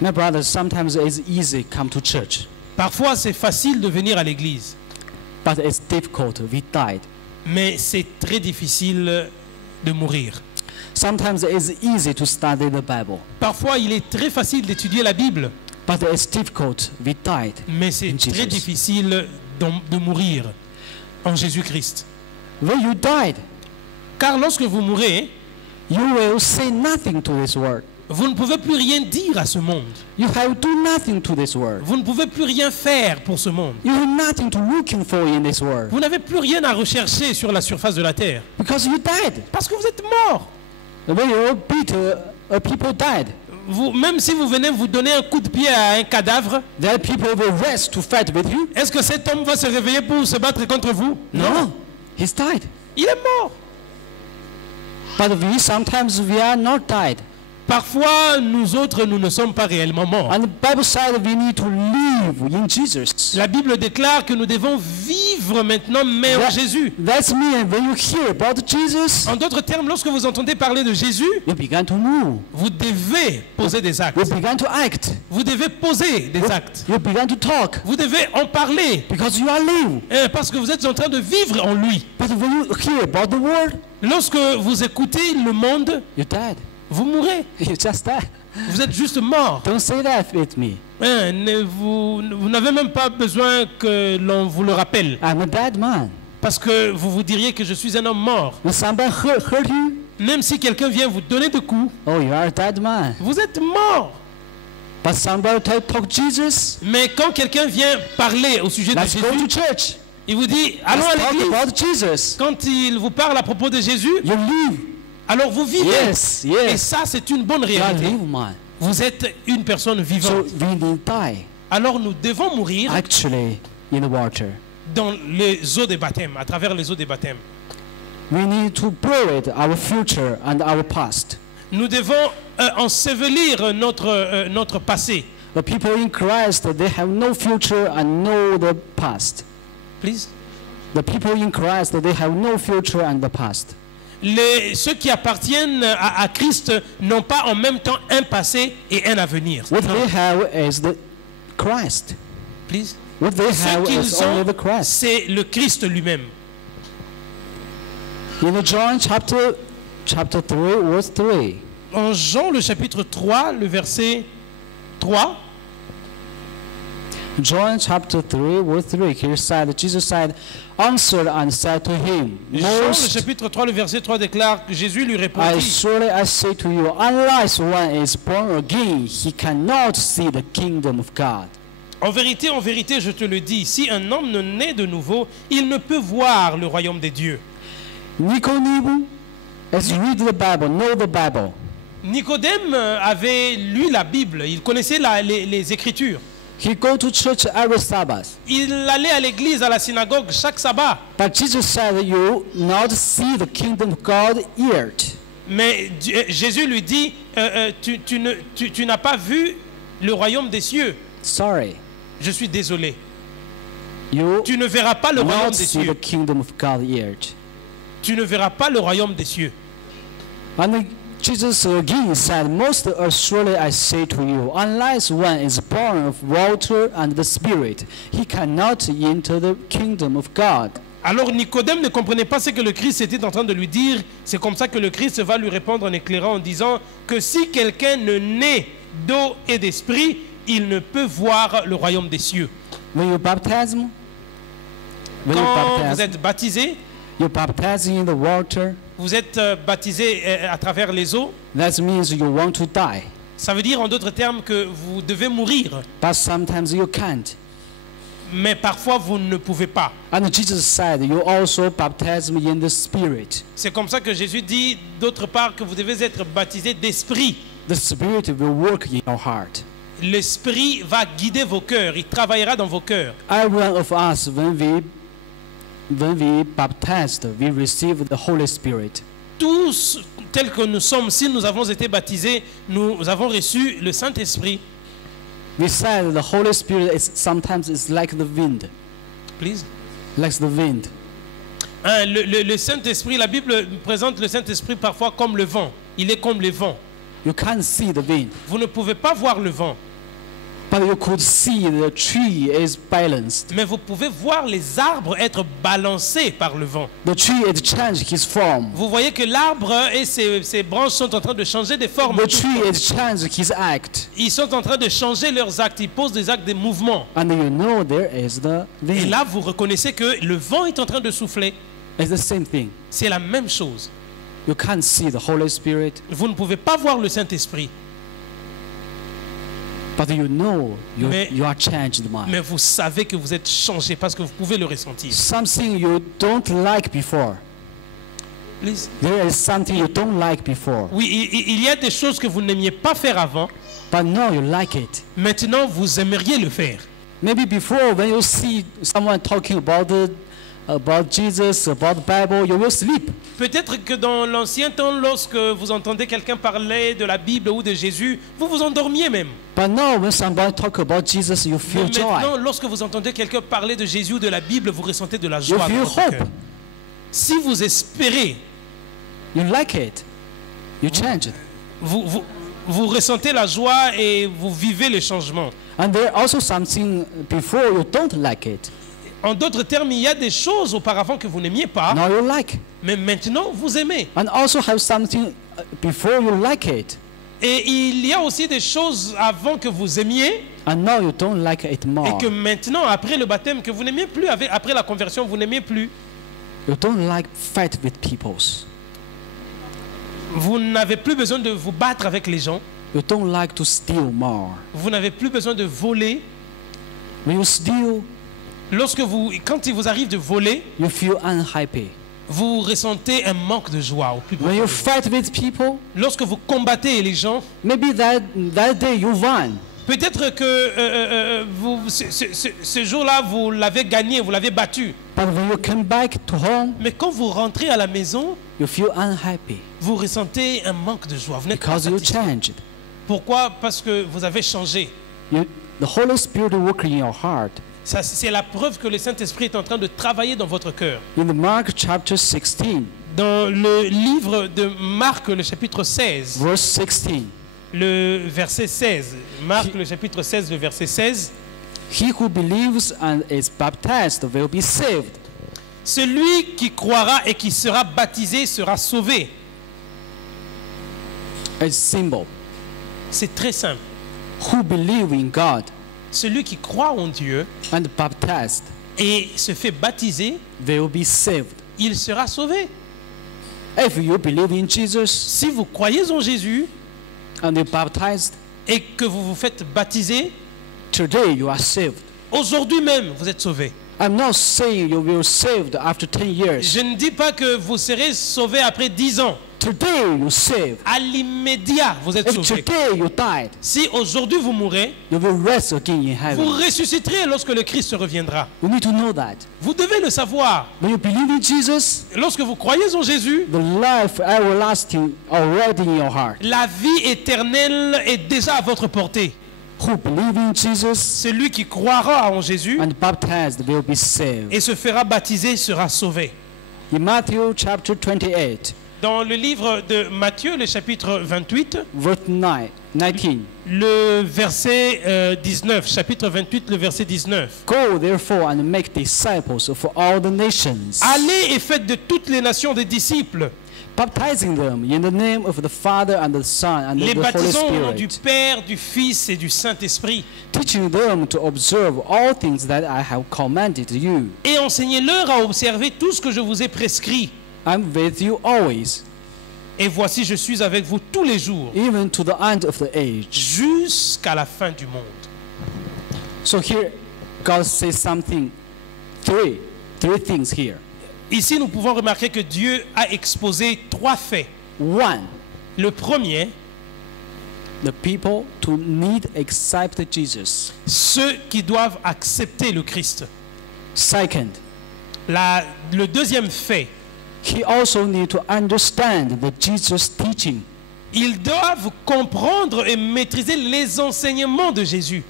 My brothers, sometimes it's easy come to church. Parfois, c'est facile de venir à l'église. But it's difficult. We died. Mais c'est très difficile de mourir. Sometimes it's easy to study the Bible. Parfois, il est très facile d'étudier la Bible. But it's difficult. We died. Mais c'est In très Jesus. difficile de mourir en Jésus-Christ. When you died, Car lorsque vous mourrez, you will say nothing to this world. Vous ne pouvez plus rien dire à ce monde. You have do nothing to this world. Vous ne pouvez plus rien faire pour ce monde. You have nothing to looking for in this world. Vous n'avez plus rien à rechercher sur la surface de la terre. Because you died. Parce que vous êtes mort. When you beat people died. Vous, même si vous venez vous donner un coup de pied à un cadavre, There people will rest to fight with you. est-ce que cet homme va se réveiller pour se battre contre vous? No. He's died. Il est mort. But we sometimes we are not died. Parfois, nous autres, nous ne sommes pas réellement morts. And the Bible said we need to live in Jesus. La Bible déclare que nous devons vivre maintenant, mais en Jésus. That's mean when you hear about Jesus, En d'autres termes, lorsque vous entendez parler de Jésus, you begin to move. vous devez poser des actes. You begin to act. Vous devez poser des actes. You begin to talk Vous devez en parler. because you are live. Parce que vous êtes en train de vivre en lui. But when you hear about the world, Lorsque vous écoutez le monde, you died. vous mourrez. You just died. Vous êtes juste mort. Don't say that with me. Vous n'avez même pas besoin que l'on vous le rappelle. I'm a dead man. Parce que vous vous diriez que je suis un homme mort. When somebody hurt you, Même si quelqu'un vient vous donner des coups, oh, you are a dead man. vous êtes mort. But somebody talk Jesus, Mais quand quelqu'un vient parler au sujet de let's go to Jésus, church. il vous dit, allons Let's à talk l'église. about Jesus. Quand il vous parle à propos de Jésus, You live. alors vous vivez. Yes, Et yes. ça, c'est une bonne You are réalité. live man. Vous êtes une personne So vivante. we need die. Alors nous devons mourir Actually, in the water. dans les eaux des baptêmes, à travers les eaux des baptêmes. We need to bury our future and our past. Nous devons ensevelir notre passé. The people in Christ, they have no future and no the past. Please. The people in Christ, they have no future and the past. Ceux qui appartiennent à Christ n'ont pas en même temps un passé et un avenir. What they have is the Christ. Please. What they Ce have qu'ils is only ont, the Christ. c'est le Christ lui-même. In John chapter 3, verse 3. En Jean, le chapitre 3, le verset 3, John chapter 3, verse 3. Here said, Jesus said, answered and said to him, Jean, le Most chapitre 3, le verset 3 déclare que Jésus lui I répondit, surely I say to you, unless one is born again, he cannot see the kingdom of God. en vérité, je te le dis, si un homme ne naît de nouveau, il ne peut voir le royaume des dieux. Nicodemus, as you read the Bible, know the Bible. Nicodème avait lu la Bible, il connaissait les Écritures. He go to church every Sabbath. Il allait à l'église, à la synagogue chaque sabbat. But Jesus said, you not see the kingdom of God yet. Mais Jésus lui dit, tu n'as pas vu le royaume des cieux. Sorry. Je suis désolé. You Tu ne verras pas le royaume not des see the cieux. kingdom of God yet. Tu ne verras pas le royaume des cieux. And Jesus again said, most assuredly I say to you, unless one is born of water and the Spirit, he cannot enter the kingdom of God. Alors Nicodème ne comprenait pas ce que le Christ était en train de lui dire. C'est comme ça que le Christ va lui répondre en éclairant en disant que si quelqu'un ne naît d'eau et d'esprit, il ne peut voir le royaume des cieux. When you baptize, Quand vous êtes baptisé, you baptize in the water, vous êtes baptisé à travers les eaux. that means you want to die. Ça veut dire en d'autres termes que vous devez mourir. But sometimes you can't. Mais parfois vous ne pouvez pas. And Jesus said, you also baptize me in the Spirit. C'est comme ça que Jésus dit d'autre part que vous devez être baptisé d'esprit. The Spirit will work in your heart. L'esprit va guider vos cœurs, il travaillera dans vos cœurs. Every one of us, when we baptized, we receive the Holy Spirit. Tous tels que nous sommes, si nous avons été baptisés, nous avons reçu le Saint-Esprit. We said the Holy Spirit is sometimes it's like the wind, Please. like the wind. Le Saint-Esprit, la Bible présente le Saint-Esprit parfois comme le vent. Il est comme le vent. You can't see the wind, Vous ne pouvez pas voir le vent, but you could see the tree is balanced. mais vous pouvez voir les arbres être balancés par le vent. The tree is changed his form. Vous voyez que l'arbre et ses branches sont en train de changer de forme. The tree is changed his act, Ils sont en train de changer leurs actes. Ils posent des actes, des mouvements. and you know there is the Et wind. là, vous reconnaissez que le vent est en train de souffler. It's the same thing. C'est la même chose. You can't see the Holy Spirit, Vous ne pouvez pas voir le Saint-Esprit, But you know Mais- you are changed mind. Mais vous savez que vous êtes changé parce que vous pouvez le ressentir. Something you don't like before. Please. There is something you don't like before. Oui, il y a des choses que vous n'aimiez pas faire avant. But now you like it. Maintenant, vous aimeriez le faire. Maybe before, when you see someone talking about Jesus, about the Bible, you will sleep. Peut-être que dans l'ancien temps, lorsque vous entendez quelqu'un parler de la Bible ou de Jésus, vous vous endormiez même. But now, when somebody talk about Jesus, you Mais feel maintenant, joy. lorsque vous entendez quelqu'un parler de Jésus ou de la Bible, vous ressentez de la You joie dans feel votre hope. cœur. Si vous espérez, You like it. You change it. vous ressentez la joie et vous vivez le changement. And there also something before you don't like it. En d'autres termes, il y a des choses auparavant que vous n'aimiez pas, Now you like. mais maintenant vous aimez. And also have something before you like it. Et il y a aussi des choses avant que vous aimiez And now you don't like it et more. que maintenant, après le baptême, que vous n'aimiez plus, après la conversion, vous n'aimiez plus. You don't like fight with peoples. Vous n'avez plus besoin de vous battre avec les gens. You don't like to steal more. Vous n'avez plus besoin de voler. When you steal, Quand il vous arrive de voler, you feel unhappy. vous ressentez un manque de joie au plus When you profond. fight with people, Lorsque vous combattez les gens, maybe that day you won. peut-être que ce jour-là, vous l'avez gagné, vous l'avez battu. But when you come back to home, Mais quand vous rentrez à la maison, you feel unhappy vous ressentez un manque de joie. Vous n'êtes pas because you satisfait. changed. Pourquoi? Parce que vous avez changé. The Holy Spirit working in your heart. Ça, c'est la preuve que le Saint-Esprit est en train de travailler dans votre cœur. In the Mark chapter 16, Dans le livre de Marc, le chapitre 16, verse 16, le verset 16. Marc, le chapitre 16, le verset 16. he who believes and is baptized will be saved, Celui qui croira et qui sera baptisé sera sauvé. a symbol. C'est très simple. Who believe in God Celui qui croit en Dieu and baptized et se fait baptiser, will be saved. il sera sauvé. If you believe in Jesus Si vous croyez en Jésus and you're baptized, et que vous vous faites baptiser, today you are saved. aujourd'hui même, vous êtes sauvé. I'm not saying you will saved after 10 years. Je ne dis pas que vous serez sauvé après 10 ans. Today you saved. À l'immédiat, vous êtes If sauvé. today you died, Si aujourd'hui vous mourrez, you will rest again in vous heaven. ressusciterez lorsque le Christ reviendra. You need to know that. Vous devez le savoir. When you believe in Jesus, Lorsque vous croyez en Jésus, the life everlasting already in your heart. la vie éternelle est déjà à votre portée. Who believe in Jesus Celui qui croira en Jésus and baptized will be saved. et se fera baptiser sera sauvé. In Matthew chapter 28, Dans le livre de Matthieu, le chapitre 28, verse 19, le verset 19, chapitre 28, le verset 19. go therefore and make disciples of all the nations, Allez et faites de toutes les nations des disciples, baptizing them in the name of the Father and the Son and les the Holy baptisant au nom du Spirit, Père, du Fils et du Saint-Esprit, teaching them to observe all things that I have commanded you. et enseignez-leur à observer tout ce que je vous ai prescrit. I'm with you always, Et voici, je suis avec vous tous les jours, even to the end of the age. jusqu'à la fin du monde. So here, God says something, three things here. Ici, nous pouvons remarquer que Dieu a exposé 3 faits. One, Le premier, the people to need accept Jesus. ceux qui doivent accepter le Christ. Second, Le deuxième fait, he also need to understand the Jesus teaching. ils doivent comprendre et maîtriser les enseignements de Jésus.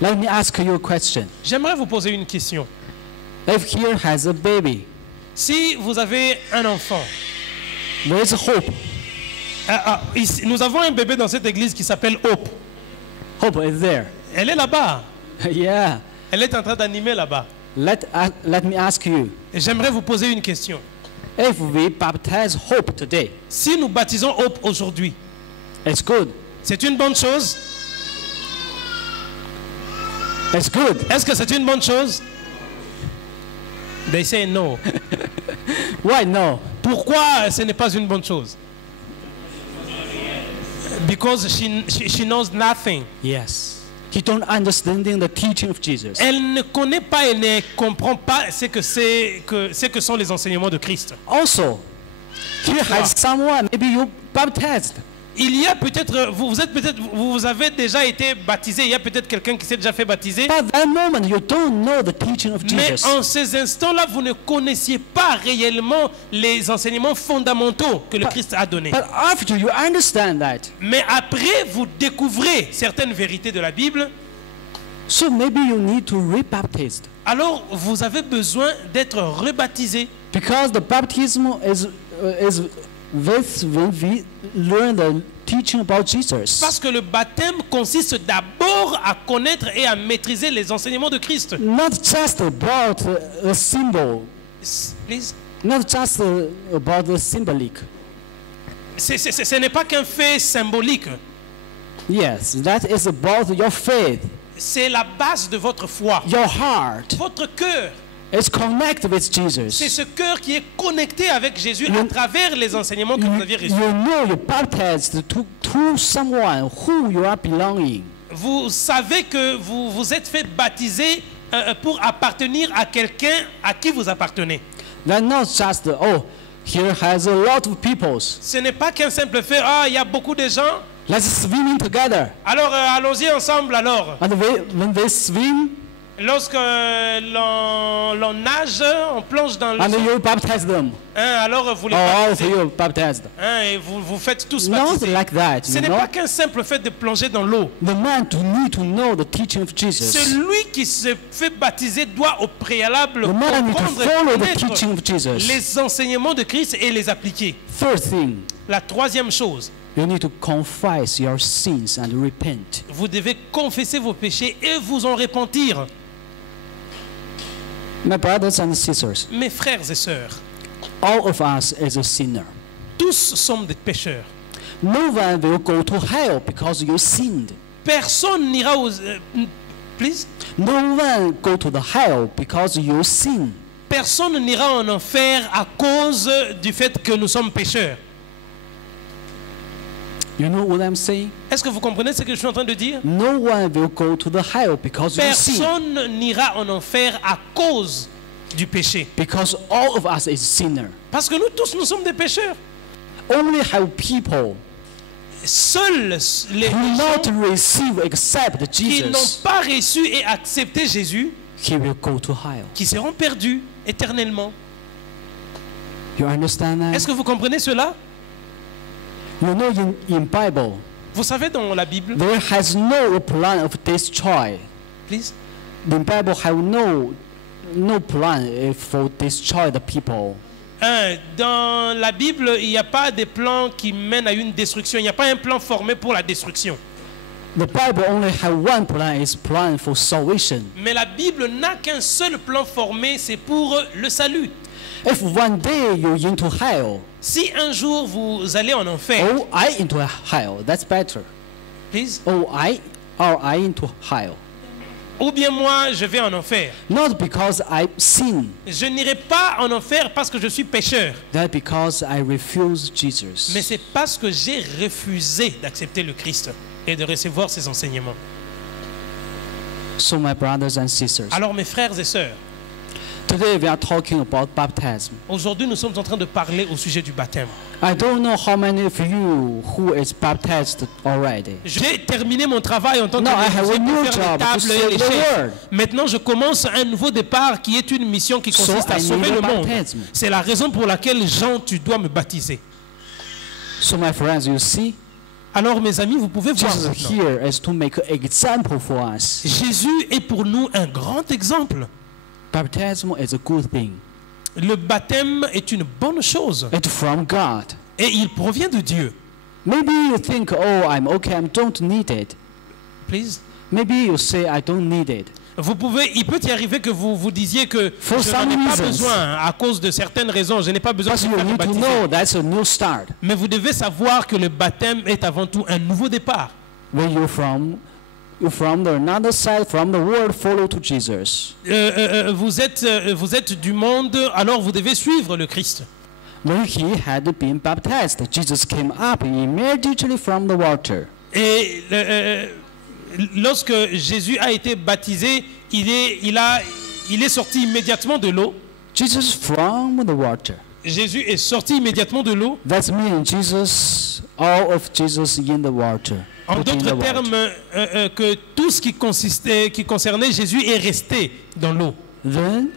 Let me ask you a question. J'aimerais vous poser une question. If here has a baby, Si vous avez un enfant, where's hope? ici, nous avons un bébé dans cette église qui s'appelle Hope. Hope is there. Elle est là-bas. Yeah. Elle est en train d'animer là-bas. Let me ask you. Et j'aimerais vous poser une question. If we baptize Hope today, Si nous baptisons Hope aujourd'hui, it's good. c'est une bonne chose? It's good. Est-ce que c'est une bonne chose? They say no. Why no? Pourquoi ce n'est pas une bonne chose? Because she knows nothing. Yes. He don't understanding the teaching of Jesus. Elle ne connaît pas, elle ne comprend pas ce que sont les enseignements de Christ. Also, here has someone, maybe you baptized. Il y a peut-être, vous avez déjà été baptisé, il y a peut-être quelqu'un qui s'est déjà fait baptiser. But at that moment, you don't know the teaching of Mais Jesus. en ces instants-là, vous ne connaissiez pas réellement les enseignements fondamentaux que le Christ a donnés. But after you understand that, Mais après, vous découvrez certaines vérités de la Bible. so maybe you need to rebaptize. Alors, vous avez besoin d'être rebaptisé. Because the baptism is with when we learn the teaching about Jesus. Parce que le baptême consiste d'abord à connaître et à maîtriser les enseignements de Christ. Not just about a symbol, Please. not just about the symbolic. Ce n'est pas qu'un fait symbolique. Yes, that is about your faith, C'est la base de votre foi. your heart. Votre cœur. It's connected with C'est Jesus. ce cœur qui est connecté avec Jésus à travers les enseignements que vous aviez You reçus. know you're baptized to someone who you are belonging. Vous savez que vous vous êtes fait baptiser pour appartenir à quelqu'un à qui vous appartenez. That not just here has a lot of peoples. Ce n'est pas qu'un simple fait, il y a beaucoup de gens, Let's swim together. alors allons-y ensemble alors. And when they swim, Lorsque l'on nage, on plonge dans le and sang. you baptize them. Alors vous les All of baptisez. you baptized. Et vous faites tous Not baptiser. like that. Ce You n'est know, pas qu'un simple fait de plonger dans l'eau. the man need to know the teaching of Jesus. Celui qui se fait baptiser doit au préalable The man need to comprendre et follow the connaître teaching of Jesus. les enseignements de Christ et les appliquer. Third thing, La troisième chose, you need to confess your sins and repent. vous devez confesser vos péchés et vous en repentir. My brothers and sisters, Mes frères et sœurs, all of us is a sinner. tous sommes des pécheurs. No one will go to hell because you sinned. Personne n'ira aux... please? No one go to the hell because you sin. Personne n'ira en enfer à cause du fait que nous sommes pécheurs. You know what I'm saying? Est-ce que vous comprenez ce que je suis en train de dire? No one will go to the hell because you sin. Personne n'ira en enfer à cause du péché. Because all of us is sinner. Parce que nous tous, nous sommes des pécheurs. Only have people Seuls les who not gens receive accept qui n'ont Jesus, pas reçu et accepté Jésus, he will go to hell. qui seront perdus éternellement. You understand that? Est-ce que vous comprenez cela? You know in Bible Vous savez, dans la Bible, there has no plan of destroy. please, The Bible have no plan for destroy the people. Dans la Bible, il n'y a pas de plan qui mène à une destruction. Il n'y a pas un plan formé pour la destruction. The Bible only have one plan, is plan for salvation. Mais la Bible n'a qu'un seul plan formé, c'est pour le salut. If one day you're into hell, Si un jour vous allez en enfer, oh, I into hell, that's better. please, Oh, I into hell. ou bien moi, je vais en enfer. Not because I sin, Je n'irai pas en enfer parce que je suis pécheur, that because I refuse Jesus. mais c'est parce que j'ai refusé d'accepter le Christ et de recevoir ses enseignements. So my brothers and sisters, Alors mes frères et sœurs, today we are talking about baptism. aujourd'hui nous sommes en train de parler au sujet du baptême. I don't know how many of you who is baptized already. J'ai terminé mon travail en tant que No, I have menuisier a new pour faire job les to tables et serve les the chaises. Lord. Maintenant, je commence un nouveau départ qui est une mission qui So consiste à I sauver need le a monde. baptism. C'est la raison pour laquelle, Jean, tu dois me baptiser. So my friends, you see, Alors, mes amis, vous pouvez voir Jesus maintenant. here is to make an example for us. Jésus est pour nous un grand exemple. Baptism is a good thing. Le baptême est une bonne chose It's from God. et il provient de Dieu. Maybe you think, oh, I'm okay, I don't need it. Please. Maybe you say, I don't need it. Il peut y arriver que vous vous disiez que For je n'en some ai pas reasons. besoin à cause de certaines raisons. Je n'ai pas besoin de But me you faire need to baptiser. know that's a new start. Mais vous devez savoir que le baptême est avant tout un nouveau départ. Where you're from the another side, from the world, follow to Jesus. Vous êtes du monde, alors vous devez suivre le Christ. When he had been baptized, Jesus came up immediately from the water. Et lorsque Jésus a été baptisé, il est sorti immédiatement de l'eau. Jesus from the water. Jésus est sorti immédiatement de l'eau. That means all of Jesus in the water. En put in the d'autres water. termes, que tout ce qui concernait Jésus est resté dans l'eau. Then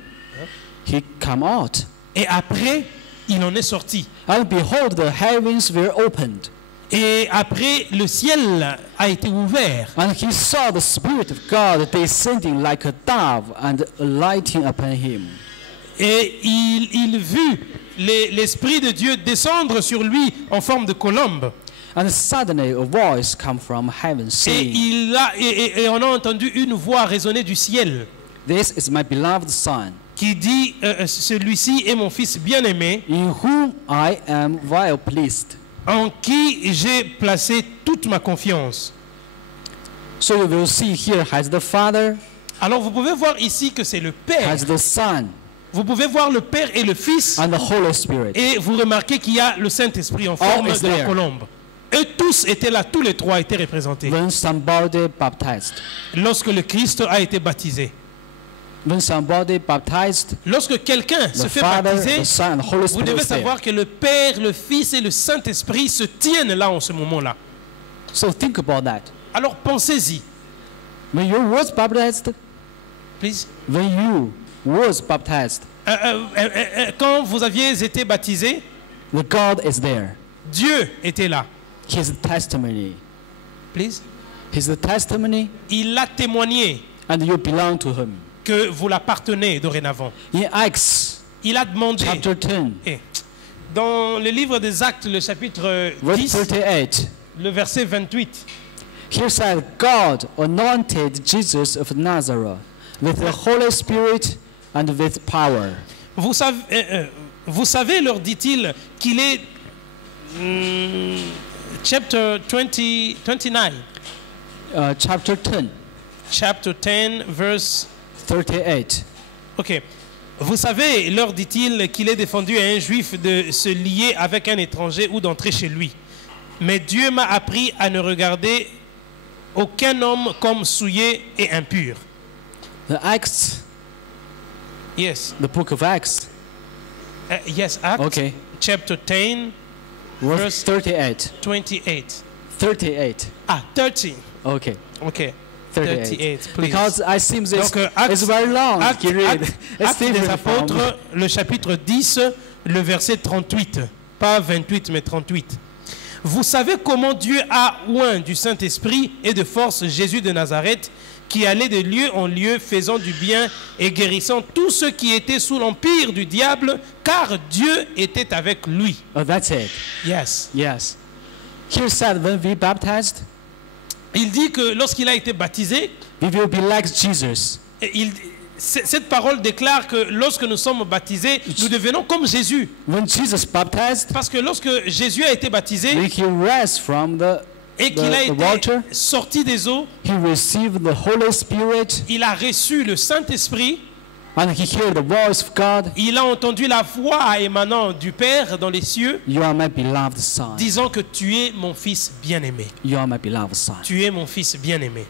he come out, Et après, il en est sorti. and behold, the heavens were opened, Et après, le ciel a été ouvert. and he saw the Spirit of God descending like a dove and alighting upon him. Et il vit l'Esprit de Dieu descendre sur lui en forme de colombe. And suddenly a voice come from heaven Et, saying, et on a entendu une voix résonner du ciel "This is my beloved Son, qui dit, celui-ci est mon fils bien-aimé, in whom I am well pleased." en qui j'ai placé toute ma confiance. So you will see here has the Father, Alors vous pouvez voir ici que c'est le Père. has the Son, Vous pouvez voir le Père et le Fils. and the Holy Spirit. Et vous remarquez qu'il y a le Saint-Esprit en forme is de la there. colombe. Eux tous étaient là, tous les trois étaient représentés. When somebody baptized, Lorsque le Christ a été baptisé. when somebody baptized, Lorsque quelqu'un the se fait Father, baptiser, the Son, and the Holy vous Spirit devez was there. savoir que le Père, le Fils et le Saint-Esprit se tiennent là en ce moment-là. So think about that. Alors pensez-y, When you was baptized, please. when you was baptized, Quand vous aviez été baptisé, the God is there. Dieu était là. His testimony. Please. His testimony, Il a témoigné and you belong to him. que vous l'appartenez dorénavant. In Acts Il a demandé, chapter 10, dans le livre des Actes, le chapitre verse 10, 38, le verset 28, here said, God anointed Jesus of Nazareth with the Holy Spirit and with power. vous savez, leur dit-il, qu'il est chapter 29, Chapter 10, chapter 10, verse. 38. Ok. Vous savez, leur dit-il, qu'il est défendu à un juif de se lier avec un étranger ou d'entrer chez lui. Mais Dieu m'a appris à ne regarder aucun homme comme souillé et impur. The Acts, Yes. the book of Acts, Yes, Acts, okay, chapter 10, verse 38. 28. 38. 30. Okay, Ok. 38. 38, please. Because I seem this Donc, it's very long. Actes, You read. It's Actes des different from- Apôtres, le chapitre 10, le verset 38. Pas 28, mais 38. Vous savez comment Dieu a oint du Saint-Esprit et de force Jésus de Nazareth, qui allait de lieu en lieu, faisant du bien et guérissant tous ceux qui étaient sous l'empire du diable, car Dieu était avec lui. Oh, that's it. Yes. Yes. Here said, when we baptized, Il dit que lorsqu'il a été baptisé, we will be like Jesus. cette parole déclare que lorsque nous sommes baptisés, nous devenons comme Jésus. When Jesus baptized, Parce que lorsque Jésus a été baptisé when he rose from et qu'il a the été water, sorti des eaux, he received the Holy Spirit, il a reçu le Saint-Esprit, and he heard the voice of God. il a entendu la voix émanant du Père dans les cieux, You are my beloved Son. disant que tu es mon fils bien-aimé. You are my beloved Son. Tu es mon fils bien-aimé.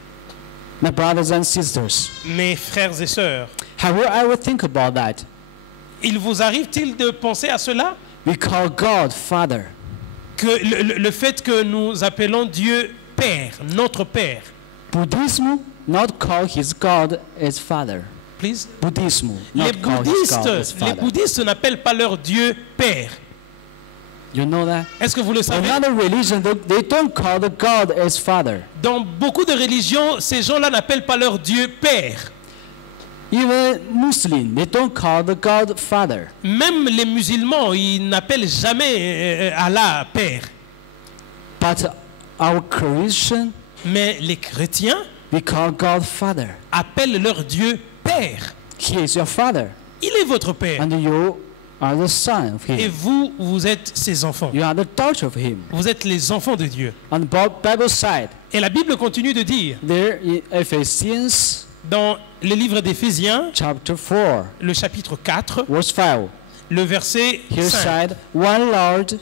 My brothers and sisters, Mes frères et sœurs, have you ever think about that? il vous arrive-t-il de penser à cela? We call God Father. Que le fait que nous appelons Dieu Père, notre Père. Buddhism not call his God as Father. Please. Buddhism Les not call his God as bouddhistes Father. n'appellent pas leur Dieu Père. You know that? Est-ce que vous le savez? Another religion, they don't call the God as Father. Dans beaucoup de religions, ces gens-là n'appellent pas leur Dieu Père. Even Muslim, they don't call the God Father. Même les musulmans, ils n'appellent jamais Allah Père. But our Christian, Mais les chrétiens we call God Father. appellent leur Dieu Père. He is your Father, Il est votre Père. and you are the son of Et Him. vous, vous êtes ses enfants. You are the daughter of Him. Vous êtes les enfants de Dieu. On the Bible side, Et la Bible continue de dire, there in Ephesians dans le livre d'Éphésiens, chapter 4, le chapitre 4, verse 5, le verset Here 5. said, one Lord,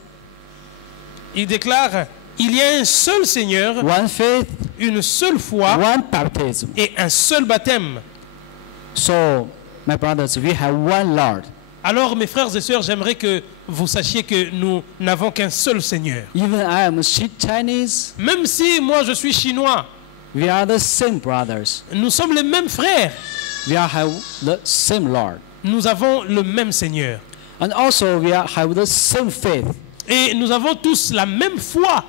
Il déclare, il y a un seul Seigneur, one faith, une seule foi one baptism. et un seul baptême. So, my brothers, we have one Lord. Alors, mes frères et sœurs, j'aimerais que vous sachiez que nous n'avons qu'un seul Seigneur. Even I am Chinese, Même si moi je suis chinois, we are the same brothers. nous sommes les mêmes frères. We have the same Lord. Nous avons le même Seigneur. And also we have the same faith. Et nous avons tous la même foi.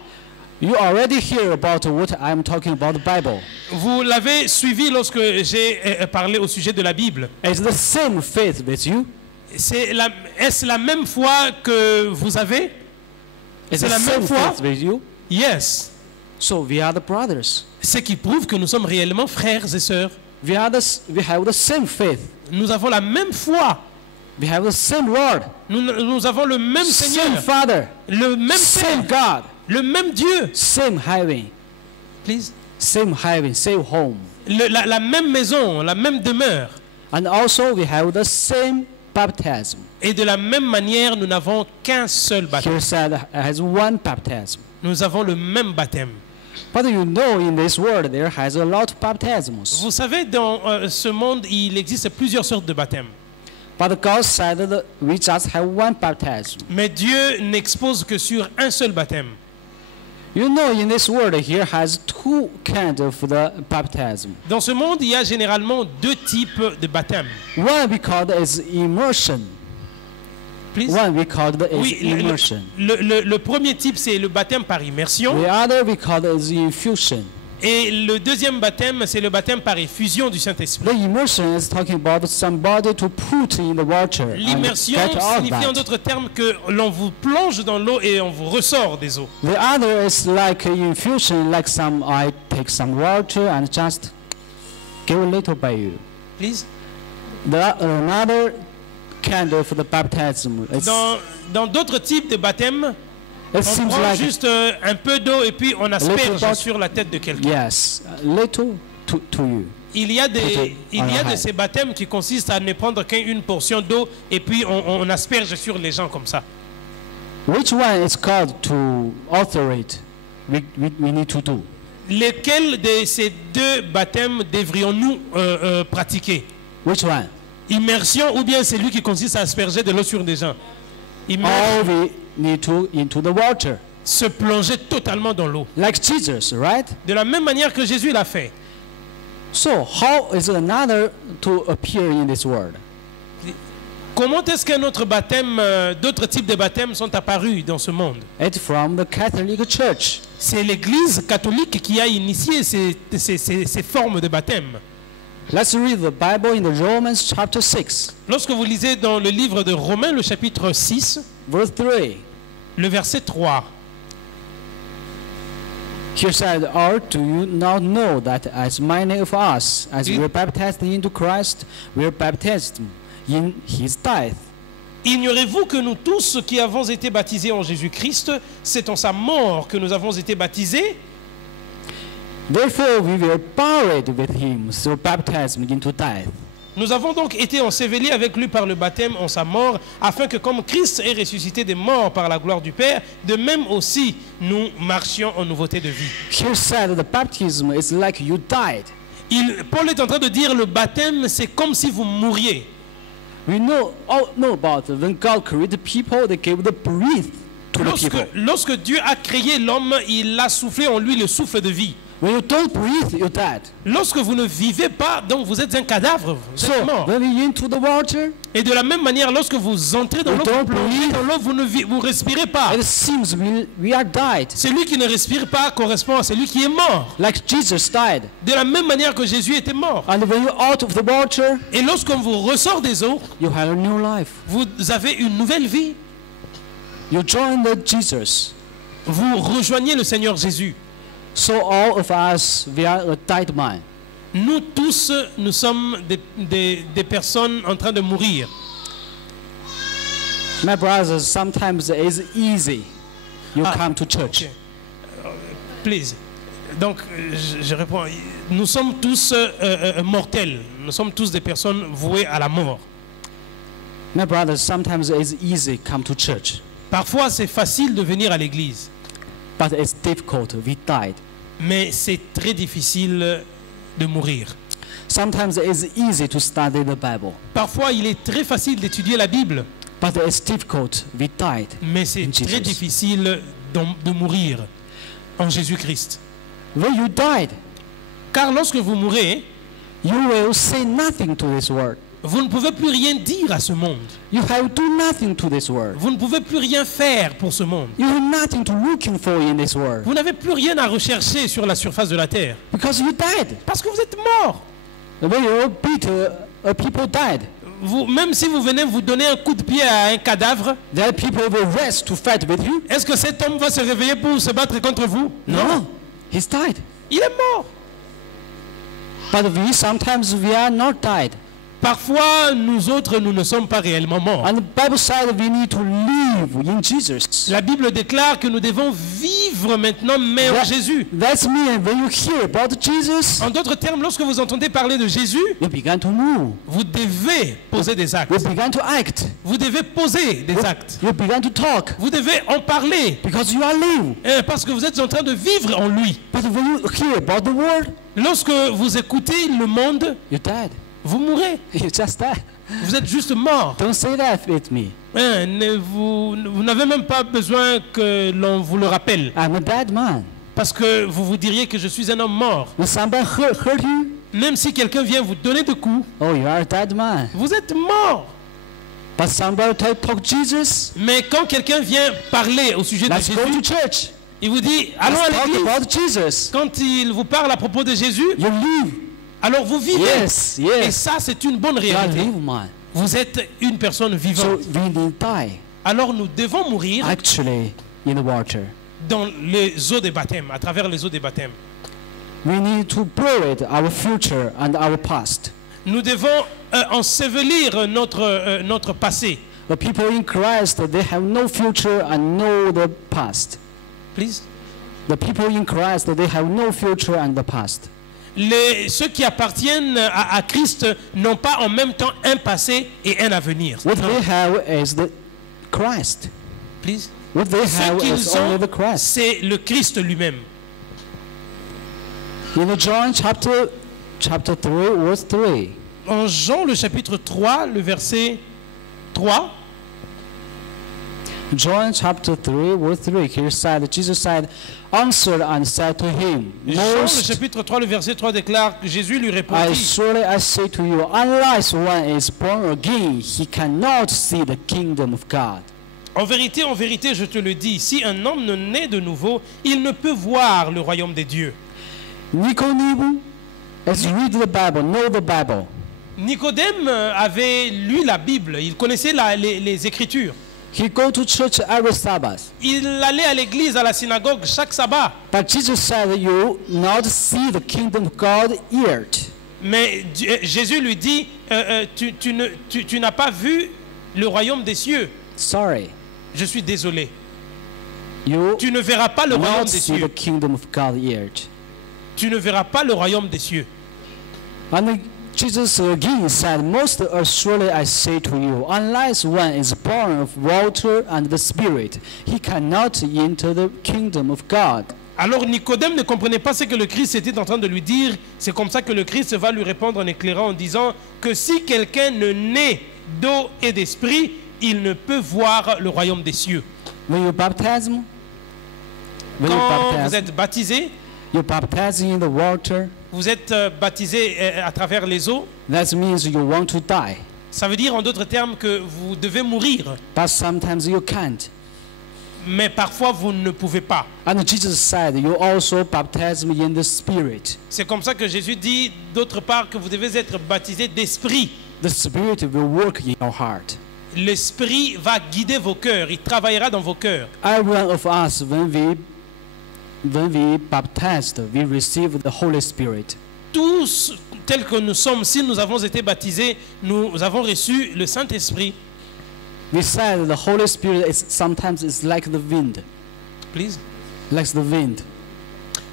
You already hear about what I'm talking about the Bible. Vous l'avez suivi lorsque j'ai parlé au sujet de la Bible. It's the same faith with you. Est-ce la même foi que vous avez? It's C'est the la même same foi? faith with you. Yes. So we are the brothers. Ce qui prouve que nous sommes réellement frères et sœurs. We have the same faith. Nous avons la même foi. We have the same Lord. Nous avons le même Same Seigneur, Father. le même Same Père, God. le même Dieu. Same heaven. Please. Same heaven. Same home. La même maison, la même demeure. And also we have the same baptism. Et de la même manière, nous n'avons qu'un seul baptême. Here said has one baptism. Nous avons le même baptême. But you know in this world there has a lot of baptisms. Vous savez, dans ce monde, il existe plusieurs sortes de baptêmes. But God said that we just have one baptism. Mais Dieu n'expose que sur un seul baptême. You know in this world here has two kinds of the baptism. Dans ce monde, il y a généralement deux types de baptêmes. One we call it is immersion. Please. One we call it is Oui, immersion. le premier type, c'est le baptême par immersion. The other we call it is infusion. Et le deuxième baptême, c'est le baptême par effusion du Saint-Esprit. The immersion is talking about somebody to put in the water and L'immersion get out signifie en that. d'autres termes que l'on vous plonge dans l'eau et on vous ressort des eaux. The other is like infusion, like I take some water and just give a little by you. Please. Another kind of the baptism. Dans d'autres types de baptêmes, It on seems prend like juste un peu d'eau et puis on asperge bit. sur la tête de quelqu'un. yes, a little to you. Il y a de head. ces baptêmes qui consistent à ne prendre qu'une portion d'eau et puis on asperge sur les gens comme ça. Which one is called to authorate? We need to do. Lesquels de ces deux baptêmes devrions-nous pratiquer? Which one? Immersion ou bien celui qui consiste à asperger de l'eau sur des gens? All we need to into the water, Se plonger totalement dans l'eau. like Jesus, right? De la même manière que Jésus l'a fait. So how is another to appear in this world? Comment est-ce qu'un autre baptême, d'autres types de baptêmes sont apparus dans ce monde? It's from the Catholic Church. C'est l'Église catholique qui a initié ces formes de baptême. Let's read the Bible in the Romans chapter 6, Lorsque vous lisez dans le livre de Romains, le chapitre 6, verse 3. le verset 3, Here said, or do you not know that as many of us as were baptized into Christ were baptized in his death? ignorez-vous que nous tous qui avons été baptisés en Jésus-Christ, c'est en sa mort que nous avons été baptisés? Therefore we were buried with him through baptism into death. Nous avons donc été ensevelis avec lui par le baptême en sa mort, afin que comme Christ est ressuscité des morts par la gloire du Père, de même aussi nous marchions en nouveauté de vie. Here said the baptism is like you died. Paul est en train de dire le baptême, c'est comme si vous mouriez. We all know about when God created people, they gave the breath to the people. Lorsque Dieu a créé l'homme, il a soufflé en lui le souffle de vie. When you don't breathe, you're dead. Lorsque vous ne vivez pas, donc vous êtes un cadavre, vous So êtes mort. when we into the water, Et de la même manière, lorsque vous entrez dans We l'eau, don't vous plongez breathe. dans l'eau, vous respirez pas. it seems we are died. Celui qui ne respire pas correspond à celui qui est mort. Like Jesus died. De la même manière que Jésus était mort. And when you're out of the water, Et lorsqu'on vous ressort des eaux, you have a new life. vous avez une nouvelle vie. You join the Jesus. Vous rejoignez le Seigneur Jésus. So all of us, we are a died man. Nous tous, nous sommes des personnes en train de mourir. My brothers, sometimes it's easy. You come to church. Ok. Please. Donc, je réponds. Nous sommes tous mortels. Nous sommes tous des personnes vouées à la mort. My brothers, sometimes it's easy to come to church, Parfois, c'est facile de venir à l'église, but it's difficult. We died. mais c'est très difficile de mourir. Sometimes it's easy to study the Bible, Parfois, il est très facile d'étudier la Bible, but it's difficult. We died. mais c'est In très Jesus. difficile de mourir en Jésus-Christ. When you died, Car lorsque vous mourrez, you will say nothing to this world. vous ne pouvez plus rien dire à ce monde. You have do nothing to this world. Vous ne pouvez plus rien faire pour ce monde. You have nothing to looking for in this world Vous n'avez plus rien à rechercher sur la surface de la terre. because you died. Parce que vous êtes mort. When you beat people died. Vous, même si vous venez vous donner un coup de pied à un cadavre, There people will rest to fight with you. est-ce que cet homme va se réveiller pour se battre contre vous? No, he's died. Il est mort. But we sometimes we are not died. Parfois, nous autres, nous ne sommes pas réellement morts. And the Bible said we need to live in Jesus. La Bible déclare que nous devons vivre maintenant, mais en Jésus. That's mean when you hear about Jesus, En d'autres termes, lorsque vous entendez parler de Jésus, you begin to move. vous devez poser des actes. You begin to act. Vous devez poser des actes. You begin to talk Vous devez en parler. because you are live. Parce que vous êtes en train de vivre en lui. But when you hear about the world, Lorsque vous écoutez le monde, you died. vous mourrez. You just died. Vous êtes juste mort. Don't say that with me. Vous n'avez même pas besoin que l'on vous le rappelle. I'm a dead man. Parce que vous vous diriez que je suis un homme mort. When somebody hurt you, Même si quelqu'un vient vous donner des coups, oh, you are a dead man. vous êtes mort. But somebody talk Jesus, Mais quand quelqu'un vient parler au sujet de let's go to Jésus, church. il vous dit, allons Let's à talk l'église. about Jesus. Quand il vous parle à propos de Jésus, You live. alors vous vivez. Yes, Et yes. ça, c'est une bonne You are réalité. live man. Vous êtes une personne So vivante. we didn't die Alors nous devons mourir actually in the water. dans les eaux des baptêmes, à travers les eaux des baptêmes. We need to bury our future and our past. Nous devons ensevelir notre passé. The people in Christ, they have no future and no the past. Please. The people in Christ, they have no future and the past. Ceux qui appartiennent à Christ n'ont pas en même temps un passé et un avenir. What Non. they have is the Christ. Please. What they Ce have is qu'ils only ont, the Christ. c'est le Christ lui-même. In John chapter 3, verse 3. En Jean, le chapitre 3, le verset 3, John chapter 3, verse 3. Here said, Jesus said, answered and said to him, Jean, le Most chapitre 3, le verset 3 déclare que Jésus lui I répondit, surely I say to you, unless one is born again, he cannot see the kingdom of God. en vérité, je te le dis, si un homme ne naît de nouveau, il ne peut voir le royaume des dieux. Nicodemus, let's read the Bible, know the Bible. Nicodème avait lu la Bible, il connaissait les Écritures. He go to church every Sabbath. Il allait à l'église, à la synagogue chaque sabbat. But Jesus said, you not see the kingdom of God yet. Mais Jésus lui dit, tu n'as pas vu le royaume des cieux. Sorry, Je suis désolé. you Tu ne verras pas le royaume not des see the cieux. kingdom of God yet. Tu ne verras pas le royaume des cieux. And Jesus again said, most surely I say to you, unless one is born of water and the Spirit, he cannot enter the kingdom of God. Alors Nicodème ne comprenait pas ce que le Christ était en train de lui dire. C'est comme ça que le Christ va lui répondre en éclairant en disant que si quelqu'un ne naît d'eau et d'esprit, il ne peut voir le royaume des cieux. When you baptize, Quand vous êtes baptisé, you baptize in the water, vous êtes baptisé à travers les eaux. that means you want to die. Ça veut dire en d'autres termes que vous devez mourir. But sometimes you can't. Mais parfois vous ne pouvez pas. And Jesus said, you also baptize me in the Spirit. C'est comme ça que Jésus dit d'autre part que vous devez être baptisé d'esprit. The Spirit will work in your heart. L'esprit va guider vos cœurs, il travaillera dans vos cœurs. Every one of us, when we baptized, we receive the Holy Spirit. Tous tels que nous sommes, si nous avons été baptisés, nous avons reçu le Saint-Esprit. We said the Holy Spirit is sometimes it's like the wind, Please. like the wind.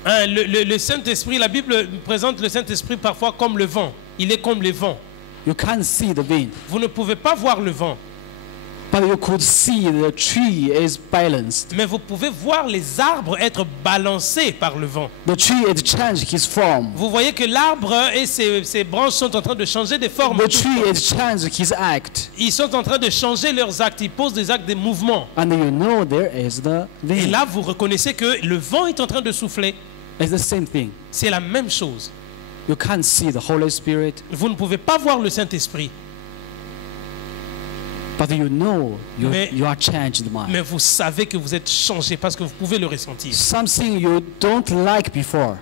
Hein, le Saint-Esprit, la Bible présente le Saint-Esprit parfois comme le vent. Il est comme le vent. You can't see the wind, Vous ne pouvez pas voir le vent, But you could see the tree is balanced. Mais vous pouvez voir les arbres être balancés par le vent. The tree has changed his form. Vous voyez que l'arbre et ses branches sont en train de changer de forme. The tree has changed his act. Ils sont en train de changer leurs actes. Ils posent des actes, des mouvements. And you know there is the Et wind. là, vous reconnaissez que le vent est en train de souffler. It's the same thing. C'est la même chose. You can't see the Holy Spirit, Vous ne pouvez pas voir le Saint-Esprit, but you know Mais- you are changed mind. mais vous savez que vous êtes changé parce que vous pouvez le ressentir. Something you don't like before.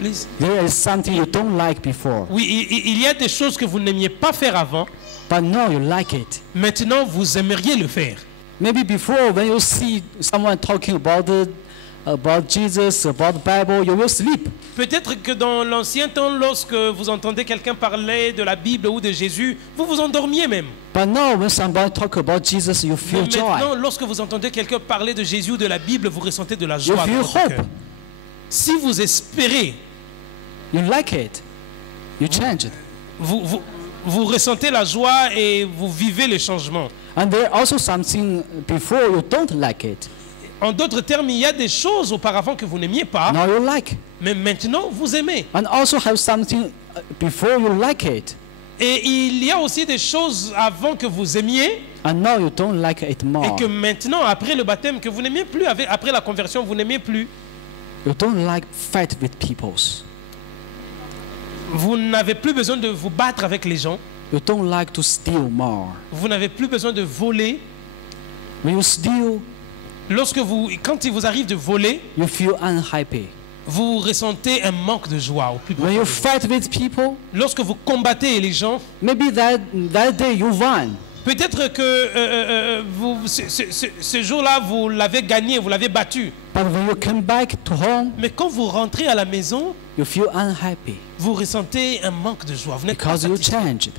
Please. There is something you don't like before, Oui, il y a des choses que vous n'aimiez pas faire avant. but now you like it. Maintenant, vous aimeriez le faire. Maybe before, when you see someone talking about Jesus, about the Bible, you will sleep. Peut-être que dans l'ancien temps, lorsque vous entendez quelqu'un parler de la Bible ou de Jésus, vous vous endormiez même. But now, when somebody talk about Jesus, you Mais feel maintenant, joy. lorsque vous entendez quelqu'un parler de Jésus ou de la Bible, vous ressentez de la You joie dans feel votre hope. cœur. Si vous espérez, You like it. You change it. vous ressentez la joie et vous vivez le changement. And there also something before you don't like it. En d'autres termes, il y a des choses auparavant que vous n'aimiez pas, Now you like. mais maintenant vous aimez. And also have something before you like it. Et il y a aussi des choses avant que vous aimiez And now you don't like it et more. que maintenant, après le baptême, que vous n'aimiez plus, après la conversion, vous n'aimez plus. You don't like fight with peoples. Vous n'avez plus besoin de vous battre avec les gens. You don't like to steal more. Vous n'avez plus besoin de voler. When you steal, Quand il vous arrive de voler, you feel unhappy. vous ressentez un manque de joie au plus When profond you de vous. fight with people, Lorsque vous combattez les gens, maybe that day you won. peut-être que ce jour-là, vous l'avez gagné, vous l'avez battu. But when you come back to home, Mais quand vous rentrez à la maison, you feel unhappy vous ressentez un manque de joie. Vous n'êtes pas because you satisfait. changed.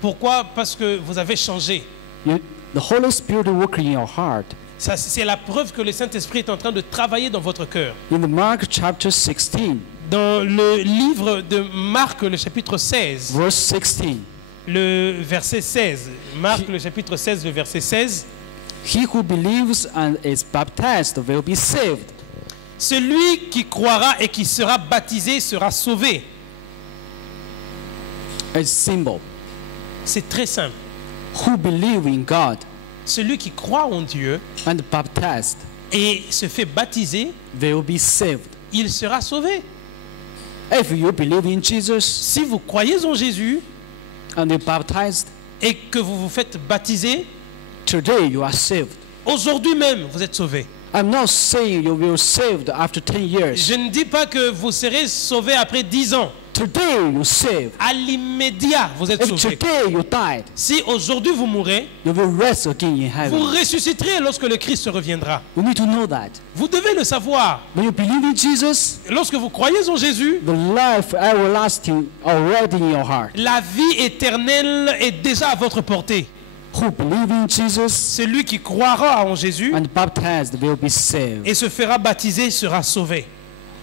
Pourquoi? Parce que vous avez changé. The Holy Spirit working in your heart. Ça, c'est la preuve que le Saint-Esprit est en train de travailler dans votre cœur. In the Mark chapter 16, Dans le livre de Marc, le chapitre 16, verse 16, le verset 16. Marc, le chapitre 16, le verset 16. he who believes and is baptized will be saved. Celui qui croira et qui sera baptisé sera sauvé. It's simple. C'est très simple. Who believe in God Celui qui croit en Dieu and baptized et se fait baptiser, will be saved. il sera sauvé. If you believe in Jesus Si vous croyez en Jésus and you baptized, et que vous vous faites baptiser, today you are saved. aujourd'hui même, vous êtes sauvé. I'm not saying you will saved after 10 years. Je ne dis pas que vous serez sauvé après 10 ans. Today you saved. À l'immédiat, vous êtes If sauvé. today you died, Si aujourd'hui vous mourrez, you will rest again in vous heaven. ressusciterez lorsque le Christ reviendra. You need to know that. Vous devez le savoir. When you believe in Jesus, Lorsque vous croyez en Jésus, the life everlasting already in your heart. la vie éternelle est déjà à votre portée. Who believe in Jesus Celui qui croira en Jésus and baptized will be saved. et se fera baptiser sera sauvé.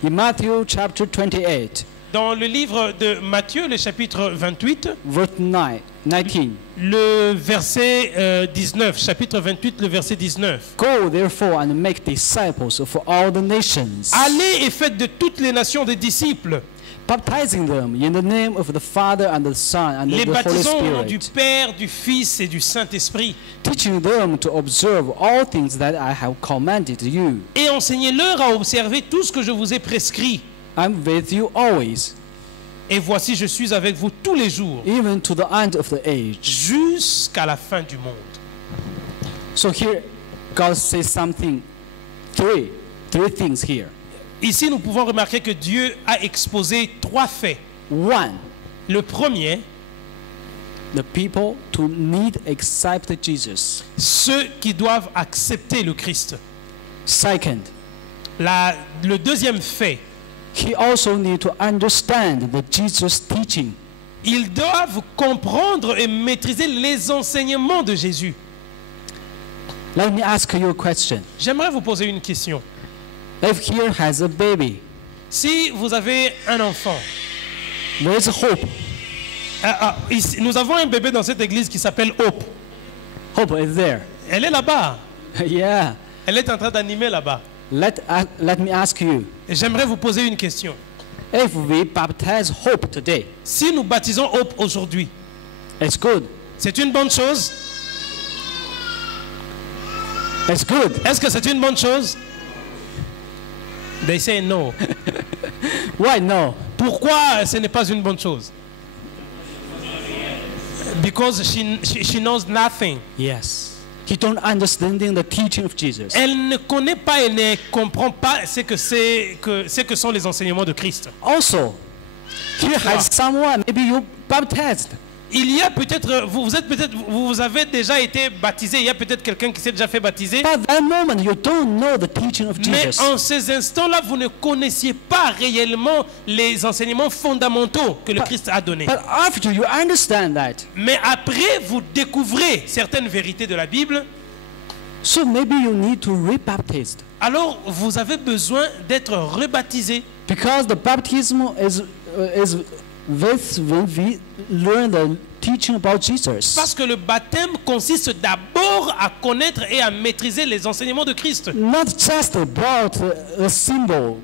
In Matthew chapter 28, Dans le livre de Matthieu, le chapitre 28, verse 19, le verset 19, chapitre 28, le verset 19. go therefore and make disciples of all the nations, Allez et faites de toutes les nations des disciples, baptizing them in the name of the Father and the Son and les the Holy baptisant au nom du Spirit, Père, du Fils et du Saint-Esprit, teaching them to observe all things that I have commanded you. et enseignez-leur à observer tout ce que je vous ai prescrit. I'm with you always, Et voici, je suis avec vous tous les jours, even to the end of the age. jusqu'à la fin du monde. So here, God says something, three things here. Ici, nous pouvons remarquer que Dieu a exposé 3 faits. One, Le premier, the people to need accept Jesus. ceux qui doivent accepter le Christ. Second, Le deuxième fait, he also need to understand the Jesus teaching. ils doivent comprendre et maîtriser les enseignements de Jésus. Let me ask you a question. J'aimerais vous poser une question. If here has a baby, Si vous avez un enfant, there is hope. ici, nous avons un bébé dans cette église qui s'appelle Hope. Hope is there. Elle est là-bas. Yeah. Elle est en train d'animer là-bas. Let me ask you. Et j'aimerais vous poser une question. If we baptize Hope today, Si nous baptisons Hope aujourd'hui, it's good. c'est une bonne chose? It's good. Est-ce que c'est une bonne chose? They say no. Why no? Pourquoi ce n'est pas une bonne chose? Because she knows nothing. Yes. He don't understanding the teaching of Jesus. Elle ne connaît pas et ne comprend pas ce que sont les enseignements de Christ. Also, here has someone, maybe you baptized. Il y a peut-être, vous avez déjà été baptisé, il y a peut-être quelqu'un qui s'est déjà fait baptiser, But at that moment, you don't know the teaching of mais Jesus. en ces instants-là, vous ne connaissiez pas réellement les enseignements fondamentaux que le Christ a donnés. But after you understand that, Mais après, vous découvrez certaines vérités de la Bible, so maybe you need to rebaptize. alors vous avez besoin d'être rebaptisé. Because the baptism is this when we learn the teaching about Jesus. Parce que le baptême consiste d'abord à connaître et à maîtriser les enseignements de Christ. Not just about a symbol,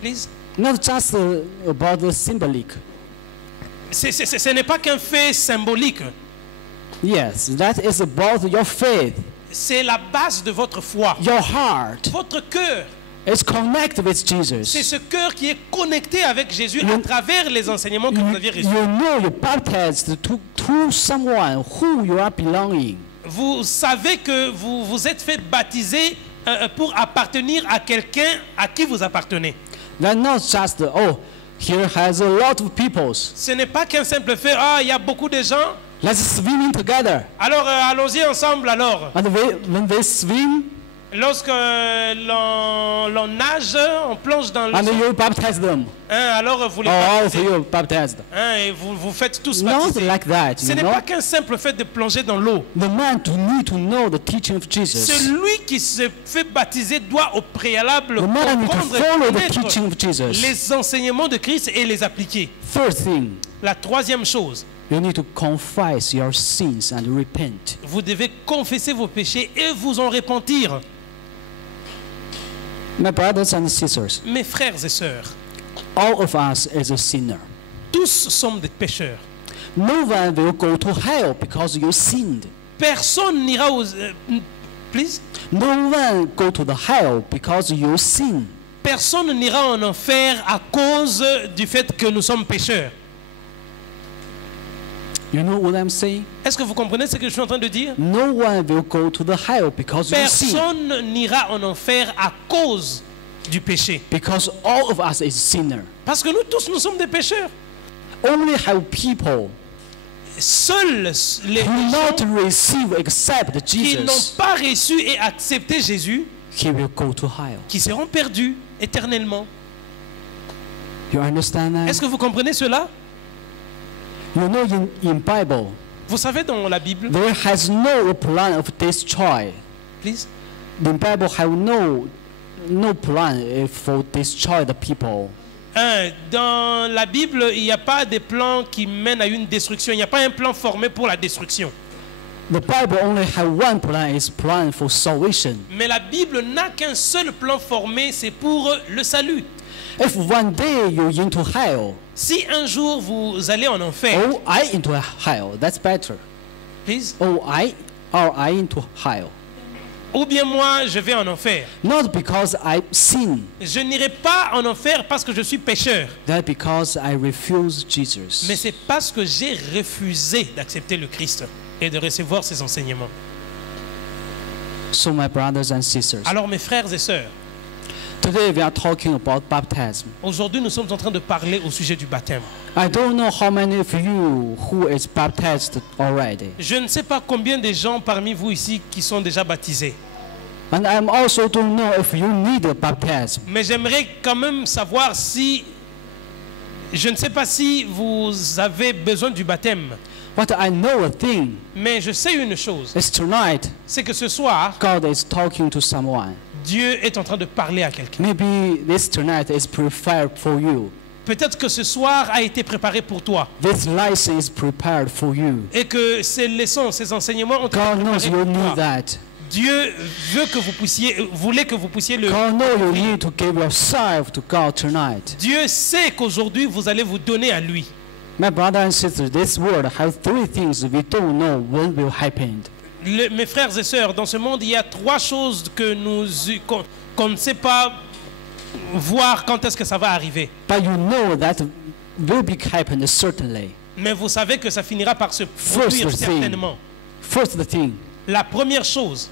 Please. not just about the symbolic. Ce n'est pas qu'un fait symbolique. Yes, that is about your faith, C'est la base de votre foi. your heart. Votre cœur. It's connected with C'est Jesus. ce cœur qui est connecté avec Jésus à travers les enseignements que vous aviez reçus. You know you're baptized to someone who you are belonging. Vous savez que vous vous êtes fait baptiser pour appartenir à quelqu'un à qui vous appartenez. That's not just here has a lot of peoples. Ce n'est pas qu'un simple fait, il y a beaucoup de gens, Let's swim in together. alors allons-y ensemble alors. And when they swim, Lorsque l'on nage, on plonge dans le and sang, you baptize them. alors vous les All of baptisez, you baptized. et vous faites tous Not baptiser. like that, Ce you n'est know. pas qu'un simple fait de plonger dans l'eau. The man need to know the teaching of Jesus. Celui qui se fait baptiser doit au préalable The man need to comprendre et follow the connaître teaching of Jesus. les enseignements de Christ et les appliquer. Third thing, La troisième chose, you need to confess your sins and repent. vous devez confesser vos péchés et vous en repentir. My brothers and sisters, Mes frères et sœurs, all of us is a sinner. tous sommes des pécheurs. No one will go to hell because you sinned. Personne n'ira aux... please? No one go to the hell because you sin. Personne n'ira en enfer à cause du fait que nous sommes pécheurs. You know what I'm saying? Est-ce que vous comprenez ce que je suis en train de dire? No one will go to the hell because you sin. Personne n'ira en enfer à cause du péché. Because all of us is sinner. Parce que nous tous, nous sommes des pécheurs. Only how people Seuls les who gens not receive accept qui n'ont Jesus, pas reçu et accepté Jésus, he will go to hell. qui seront perdus éternellement. You understand that? Est-ce que vous comprenez cela? You know in Bible Vous savez, dans la Bible, there has no plan of destroy. please, The Bible have no plan for destroy the people. Dans la Bible, il n'y a pas de plan qui mène à une destruction. Il n'y a pas un plan formé pour la destruction. The Bible only have one plan, is plan for salvation. Mais la Bible n'a qu'un seul plan formé, c'est pour le salut. If one day you into hell, Si un jour vous allez en enfer, or I into hell, that's better. please, Or I into hell. ou bien moi, je vais en enfer. Not because I sin, Je n'irai pas en enfer parce que je suis pécheur, that because I refuse Jesus. mais c'est parce que j'ai refusé d'accepter le Christ et de recevoir ses enseignements. So my brothers and sisters, Alors mes frères et sœurs, today we are talking about baptism. aujourd'hui nous sommes en train de parler au sujet du baptême. I don't know how many of you who is baptized already. Je ne sais pas combien de gens parmi vous ici qui sont déjà baptisés, And I also don't know if you need a baptism. mais j'aimerais quand même savoir si, je ne sais pas si vous avez besoin du baptême, But I know a thing. mais je sais une chose, It's tonight c'est que ce soir, God is talking to someone. Dieu est en train de parler à quelqu'un. Maybe this tonight is prepared for you. Peut-être que ce soir a été préparé pour toi. This lesson is prepared for you. Et que ces leçons, ces enseignements ont été God knows préparés you pour need toi. that. Dieu voulait que vous puissiez le... God knows you need to give yourself to God tonight. Dieu sait qu'aujourd'hui, vous allez vous donner à lui. My brother and sisters, this world has three things we don't know when will happen. Mes frères et sœurs, dans ce monde, il y a trois choses que qu'on ne sait pas voir quand est-ce que ça va arriver. But you know that will be happen certainly. Mais vous savez que ça finira par se First produire thing. certainement. First thing La première chose,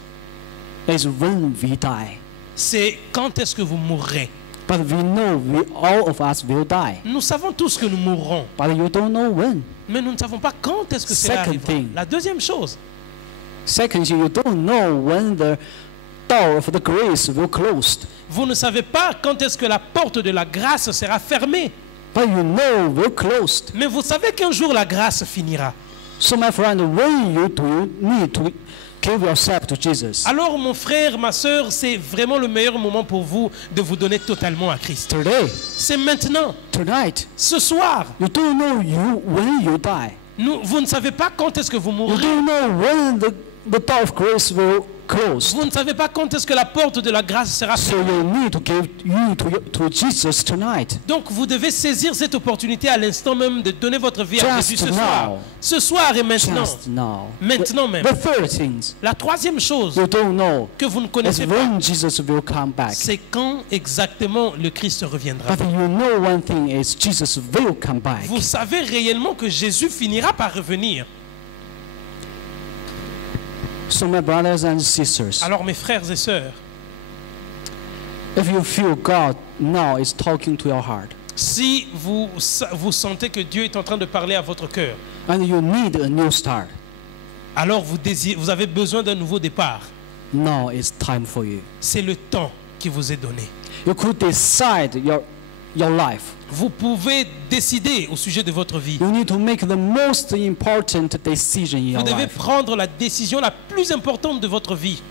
is when we die. c'est quand est-ce que vous mourrez. But we know all of us will die. Nous savons tous que nous mourrons, But you don't know when. mais nous ne savons pas quand est-ce que cela Second arrivera. thing. La deuxième chose, Second, you don't know when the door of the grace will close. vous ne savez pas quand est-ce que la porte de la grâce sera fermée. But you know will close. Mais vous savez qu'un jour la grâce finira. So my friend, when you need to give yourself to Jesus. Alors mon frère, ma soeur, c'est vraiment le meilleur moment pour vous de vous donner totalement à Christ. Today, C'est maintenant, tonight, ce soir. you don't know when you die. Vous ne savez pas quand est-ce que vous You mourrez. don't know when the door of grace will close. Vous ne savez pas quand est-ce que la porte de la grâce sera So fermée. you need to give you to Jesus tonight. Donc vous devez saisir cette opportunité à l'instant même de donner votre vie à Just Jésus ce soir. now. Ce soir et maintenant. Just now. Maintenant même. The third thing La troisième chose you don't know que vous ne is connaissez pas, when Jesus will come back. c'est quand exactement le Christ reviendra. But you know one thing is Jesus will come back. Vous savez réellement que Jésus finira par revenir. So my brothers and sisters, Alors mes frères et sœurs, if you feel God now is talking to your heart, si vous sentez que Dieu est en train de parler à votre cœur, and you need a new start, alors vous avez besoin d'un nouveau départ. now is time for you. C'est le temps qui vous est donné. You could decide your life. Vous pouvez décider au sujet de votre vie. You need to make the most important decision in your Vous devez life. prendre la décision la plus importante de votre vie.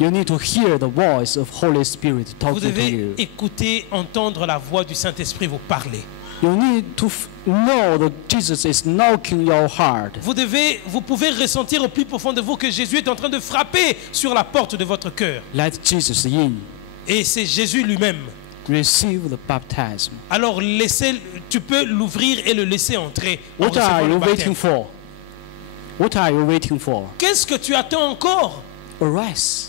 You need to hear the voice of Holy Spirit Vous talking to devez you. écouter, entendre la voix du Saint-Esprit vous parler. You need to know that Jesus is knocking your heart. Vous pouvez ressentir au plus profond de vous que Jésus est en train de frapper sur la porte de votre cœur. Let Jesus in. Et c'est Jésus lui-même. Receive the baptism. Alors tu peux l'ouvrir et le laisser entrer. en What recevant are le you baptême. waiting for? What are you waiting for? Qu'est-ce que tu attends encore? Arise.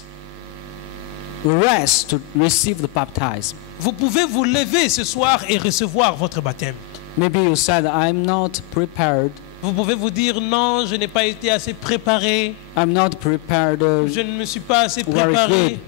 Arise to receive the baptism. Vous pouvez vous lever ce soir et recevoir votre baptême. Maybe you said, I'm not prepared. Vous pouvez vous dire non, je n'ai pas été assez préparé, I'm not prepared. je ne me suis pas assez Very préparé good.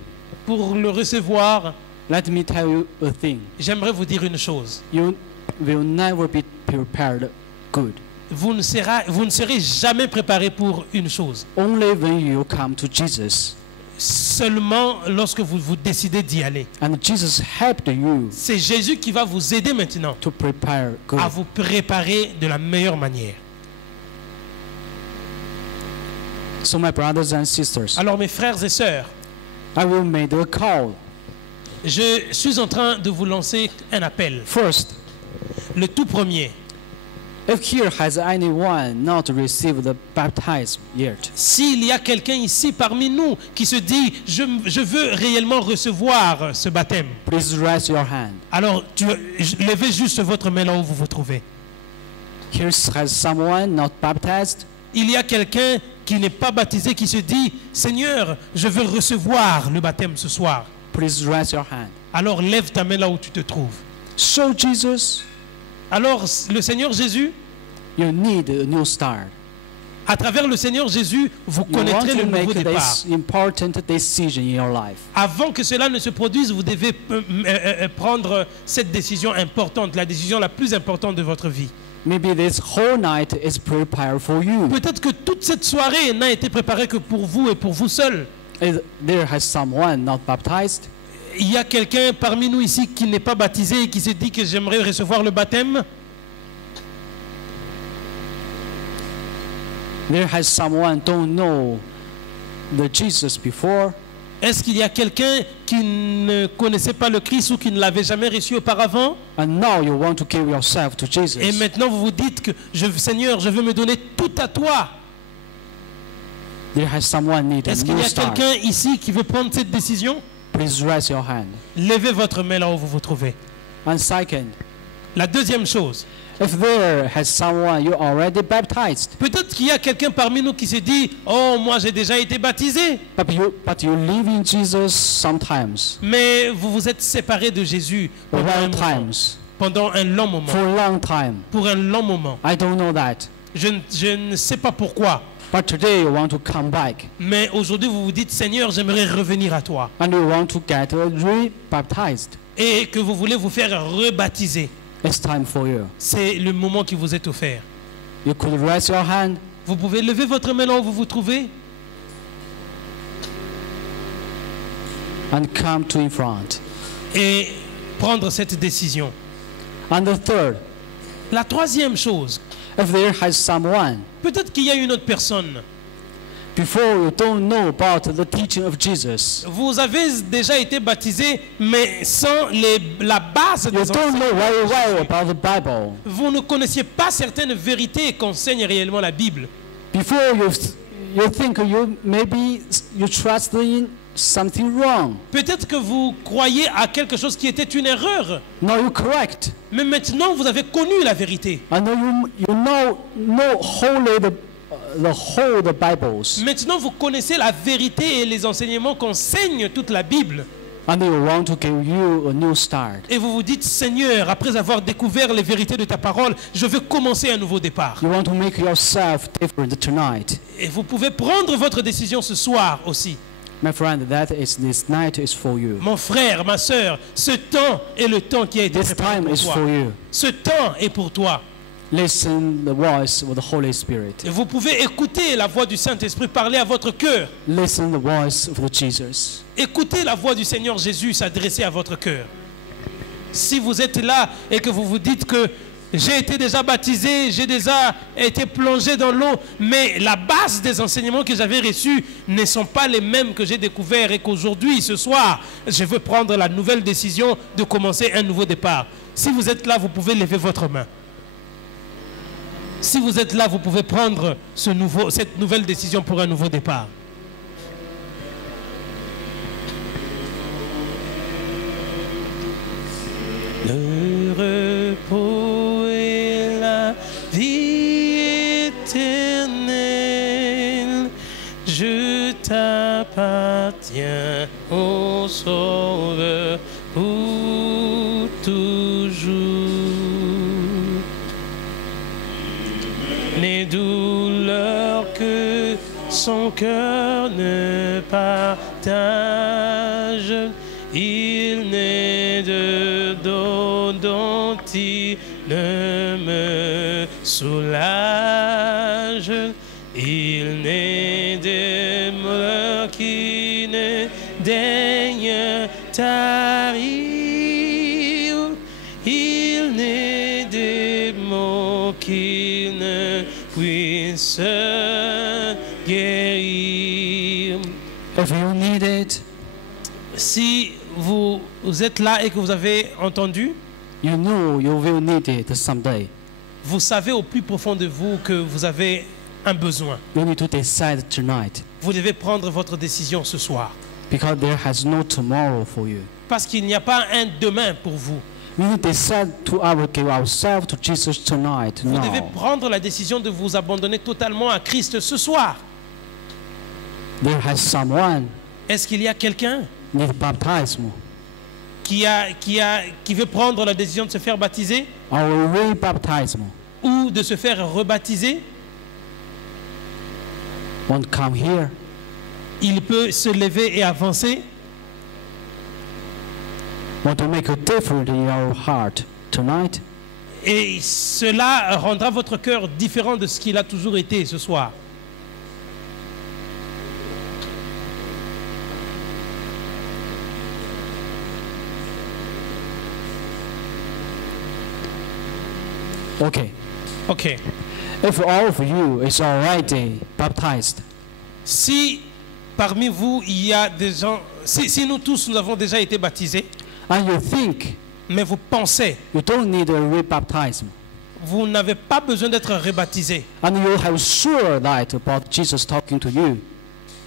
pour le recevoir. Let me tell you a thing. J'aimerais vous dire une chose. You will never be prepared good. Vous ne serez jamais préparé pour une chose. Only when you come to Jesus. Seulement lorsque vous décidez d'y aller. And Jesus helped you C'est Jésus qui va vous aider maintenant to prepare good. à vous préparer de la meilleure manière. So my brothers and sisters, Alors mes frères et sœurs, I will make a call. je suis en train de vous lancer un appel. First, Le tout premier, if here has anyone not received the baptism yet, s'il y a quelqu'un ici parmi nous qui se dit je veux réellement recevoir ce baptême, please raise your hand. alors levez juste votre main là où vous vous trouvez. Here has someone not baptized. Il y a quelqu'un qui n'est pas baptisé qui se dit Seigneur, je veux recevoir le baptême ce soir. Please raise your hand. Alors lève ta main là où tu te trouves. So Jesus, Alors le Seigneur Jésus, you need a new start. à travers le Seigneur Jésus, vous You want connaîtrez le to nouveau make départ. this important decision in your life. Avant que cela ne se produise, vous devez prendre cette décision importante, la décision la plus importante de votre vie. Maybe this whole night is prepared for you. Peut-être que toute cette soirée n'a été préparée que pour vous et pour vous seul. Is there has someone not baptized? Il y a quelqu'un parmi nous ici qui n'est pas baptisé et qui se dit que j'aimerais recevoir le baptême. There has someone don't know the Jesus before. Est-ce qu'il y a quelqu'un qui ne connaissait pas le Christ ou qui ne l'avait jamais reçu auparavant? And now you want to give yourself to Jesus. Et maintenant vous vous dites que Seigneur, je veux me donner tout à toi. There has someone need a Est-ce qu'il new y a start. quelqu'un ici qui veut prendre cette décision? Please raise your hand. Levez votre main là où vous vous trouvez. And second, La deuxième chose, if there has someone you already baptized, peut-être qu'il y a quelqu'un parmi nous qui se dit, oh, moi j'ai déjà été baptisé, but you live in Jesus sometimes, mais vous vous êtes séparé de Jésus or pendant un long moment, times, pendant un long moment, for a long time. pour un long moment. I don't know that. Je ne sais pas pourquoi, But today you want to come back mais aujourd'hui vous vous dites, Seigneur, j'aimerais revenir à toi, and you want to get re-baptized. et que vous voulez vous faire rebaptiser. It's time for you. C'est le moment qui vous est offert. You could raise your hand Vous pouvez lever votre main là où vous vous trouvez and come to in front. et prendre cette décision. And the third, La troisième chose, if there has someone peut-être qu'il y a une autre personne. before you don't know about the teaching of Jesus, Vous avez déjà été baptisé, mais sans la base you des don't enseignements. know very well about the Bible. Vous ne connaissiez pas certaines vérités qu'enseigne réellement la Bible. Before you think maybe you trust in something wrong. Peut-être que vous croyez à quelque chose qui était une erreur, Now you correct. mais maintenant vous avez connu la vérité. I know you know wholly the Bibles, Maintenant vous connaissez la vérité et les enseignements qu'enseigne toute la Bible. and you want to give you a new start. Et vous vous dites, Seigneur, après avoir découvert les vérités de ta parole, je veux commencer un nouveau départ. You want to make yourself different tonight. Et vous pouvez prendre votre décision ce soir aussi. My friend, this night is for you. Mon frère, ma soeur, ce temps est le temps qui a été This préparé time pour is toi. for you. Ce temps est pour toi. Listen the voice of the Holy Spirit. Et vous pouvez écouter la voix du Saint-Esprit parler à votre cœur. Listen the voice of Jesus. Écoutez la voix du Seigneur Jésus s'adresser à votre cœur. Si vous êtes là et que vous vous dites que j'ai été déjà baptisé, j'ai déjà été plongé dans l'eau, mais la base des enseignements que j'avais reçus ne sont pas les mêmes que j'ai découverts et qu'aujourd'hui, ce soir, je veux prendre la nouvelle décision de commencer un nouveau départ. Si vous êtes là, vous pouvez lever votre main. Si vous êtes là, vous pouvez prendre cette nouvelle décision pour un nouveau départ. Le repos et la vie éternelle, je t'appartiens, ô Sauveur, pour toujours. Les douleurs que son cœur ne partage, il n'est de dos dont il ne me soulage. Il n'est des malheurs qui ne daignent tarir. Il n'est des maux qui ne puissent guérir. If you need it, Si vous êtes là et que vous avez entendu, you know you will need it someday. vous savez au plus profond de vous que vous avez un besoin. You need to decide tonight, Vous devez prendre votre décision ce soir. because there has no tomorrow for you. Parce qu'il n'y a pas un demain pour vous. We need to decide to give ourselves to Jesus tonight. Vous devez Now, prendre la décision de vous abandonner totalement à Christ ce soir. there has someone Est-ce qu'il y a quelqu'un need baptism qui veut prendre la décision de se faire baptiser or re-baptism. ou de se faire rebaptiser? Want to come here? Il peut se lever et avancer. Want to make a difference in your heart tonight? Et cela rendra votre cœur différent de ce qu'il a toujours été ce soir. Okay. Ok. If all of you is already baptized, Si parmi vous, il y a des gens, si nous tous, nous avons déjà été baptisés, and you think mais vous pensez, you don't need a rebaptism, vous n'avez pas besoin d'être rebaptisé. and you have sure that about Jesus talking to you,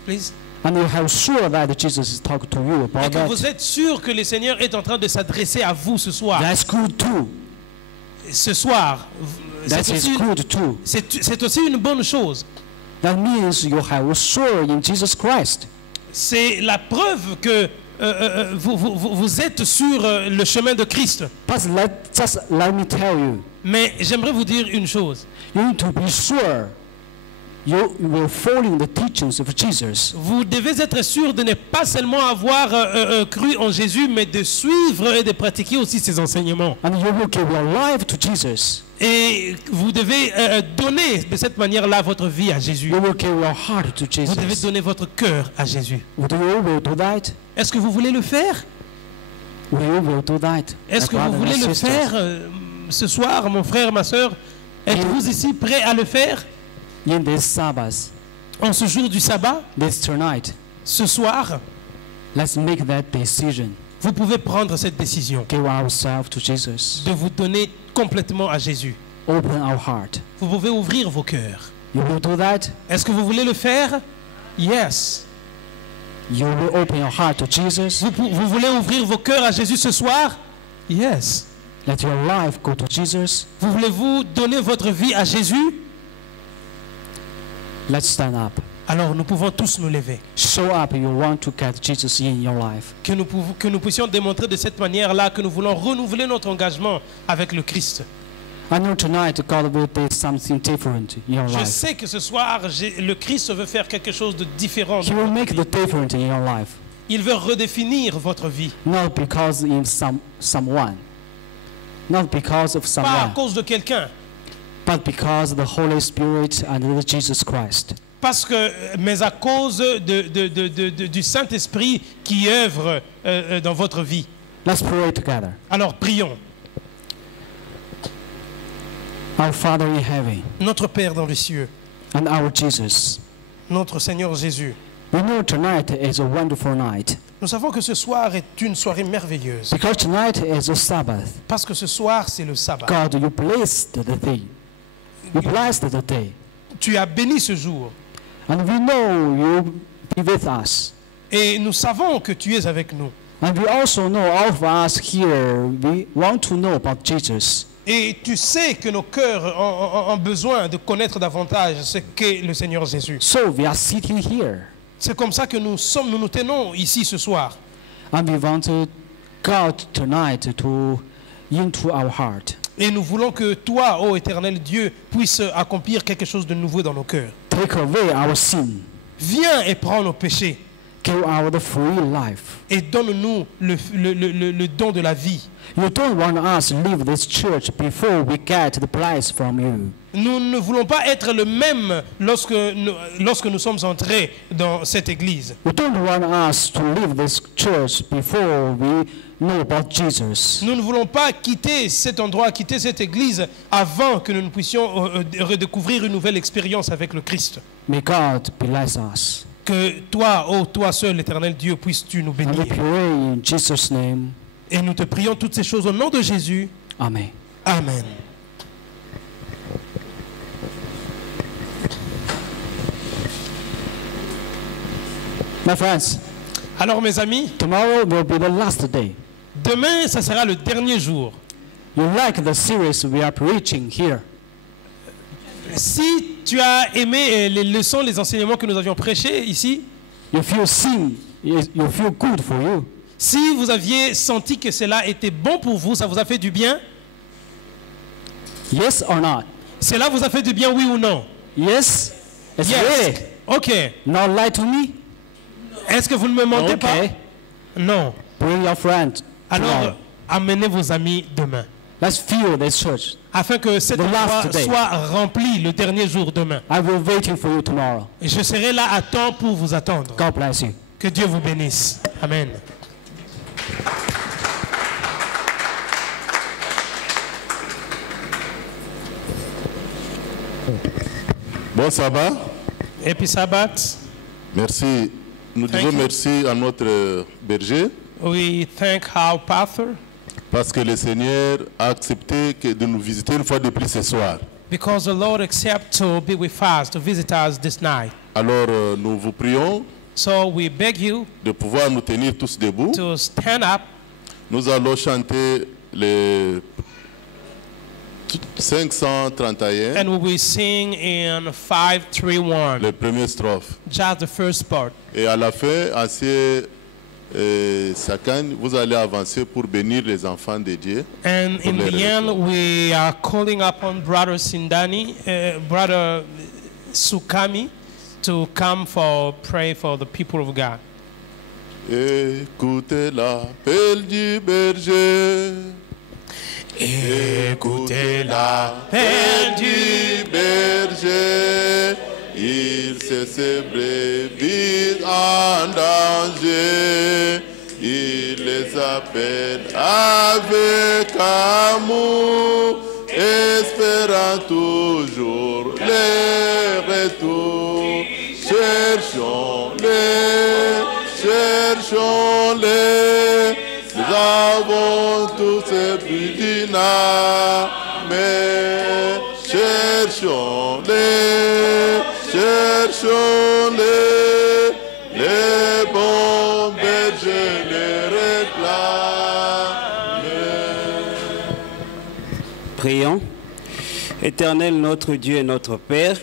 Please. and you have sure that Jesus is talking to you Et about que vous that, êtes sûr que le Seigneur est en train de s'adresser à vous ce soir. that's good too. Ce soir, That c'est is aussi, good too. c'est aussi une bonne chose. That means you have sure in Jesus Christ. C'est la preuve que vous êtes sur le chemin de Christ. But just let me tell you, Mais j'aimerais vous dire une chose. you need to be sure you will follow the teachings of Jesus. Vous devez être sûr de ne pas seulement avoir cru en Jésus, mais de suivre et de pratiquer aussi ses enseignements. And you will give your life to Jesus. Et vous devez donner de cette manière-là votre vie à Jésus. You will give your heart to Vous devez Jesus. donner votre cœur à Jésus. Would you will do that? Est-ce que vous voulez le faire? Will you will do that? Est-ce my que vous brothers voulez and le sisters? faire ce soir, mon frère, ma soeur? Êtes-vous ici prêts à le faire In this Sabbath, en ce jour du sabbat? this tonight, Ce soir, let's make that decision. vous pouvez prendre cette décision Give ourselves to Jesus. de vous donner complètement à Jésus. Open our heart. Vous pouvez ouvrir vos cœurs. You will do that? Est-ce que vous voulez le faire? Yes. You will open your heart to Jesus. Vous voulez ouvrir vos cœurs à Jésus ce soir? Yes. Let your life go to Jesus. Voulez-vous donner votre vie à Jésus? Let's stand up. Alors nous pouvons tous nous lever. Show up you want to get Jesus in your life. Que nous puissions démontrer de cette manière-là que nous voulons renouveler notre engagement avec le Christ. I know tonight God will do something different in your Je life. sais que ce soir, le Christ veut faire quelque chose de différent. He will make the difference in your life. Il veut redéfinir votre vie. Not because in someone. Not because of Pas à someone. cause de quelqu'un. But because of the Holy Spirit and the Jesus Christ. Mais à cause du Saint-Esprit qui œuvre dans votre vie. Let's pray together. Alors prions. Our Father in heaven Notre Père dans les cieux, and our Jesus. notre Seigneur Jésus, We know tonight is a wonderful night. nous savons que ce soir est une soirée merveilleuse. Because tonight is a Sabbath. Parce que ce soir, c'est le sabbat. God, you blessed the day. You blessed the day. Tu as béni ce jour. And we know you be with us. Et nous savons que tu es avec nous. And we also know all of us here, we want to know about Jesus. Et tu sais que nos cœurs ont besoin de connaître davantage ce qu'est le Seigneur Jésus. So we are sitting here. C'est comme ça que nous nous tenons ici ce soir. And we want God tonight to into our heart. Et nous voulons que toi, ô éternel Dieu, puisses accomplir quelque chose de nouveau dans nos cœurs. Take away our sin. Viens et prends nos péchés. Give our the free life. Et donne-nous le don de la vie. You don't want us to leave this church before we get the bless from you. Nous ne voulons pas être le même lorsque nous sommes entrés dans cette église. You don't want us to leave this church before we know about Jesus. Nous ne voulons pas quitter cet endroit, quitter cette église avant que nous ne puissions redécouvrir une nouvelle expérience avec le Christ. May God bless us. Que toi, ô toi seul, éternel Dieu, puisses-tu nous And bénir. we pray in Jesus' name. Et nous te prions toutes ces choses au nom de Jésus. Amen. Amen. My friends, Alors mes amis, tomorrow will be the last day. demain, ça sera le dernier jour. You like the series we are preaching here. Si tu as aimé les leçons, les enseignements que nous avions prêchés ici, You feel sin, you feel good for you. si vous aviez senti que cela était bon pour vous, ça vous a fait du bien, Yes or not? cela vous a fait du bien, oui ou non? Yes? It's Yes. really. Ok. Not lie to me? Est-ce que vous ne me mentez Okay. pas? Non. Bring your friend. Alors, tomorrow. amenez vos amis demain, Let's fill this church. afin que cet The endroit last day. soit rempli le dernier jour demain. I will waiting for you tomorrow. Et je serai là à temps pour vous attendre. God bless you. Que Dieu vous bénisse. Amen. Bon sabbat. Et puis sabbat. Merci Nous disons merci à notre berger We thank our pastor parce que le Seigneur a accepté de nous visiter une fois de plus ce soir. because the Lord accepted to be with us, to visit us this night. Alors nous vous prions So we beg you de pouvoir nous tenir tous debout. to stand up. Nous allons chanter le 531, And we will sing in 531, le premier strophe. just the first part. Et à la fin, Ancien Sakan, vous allez avancer pour bénir les enfants de Dieu. And in Pour les the end, we are calling upon Brother Sindani, Brother Sukami, to come for pray for the people of God. Écoutez l'appel du berger. Écoutez l'appel du berger. Il sait ses brebis en danger. Il les appelle avec amour, espérant toujours les retours. Cherchons-les, cherchons-les. Nous avons tous ces buts d'une âme. Cherchons-les, cherchons-les. Les bons bergers les réclament. Prions. Éternel notre Dieu et notre Père,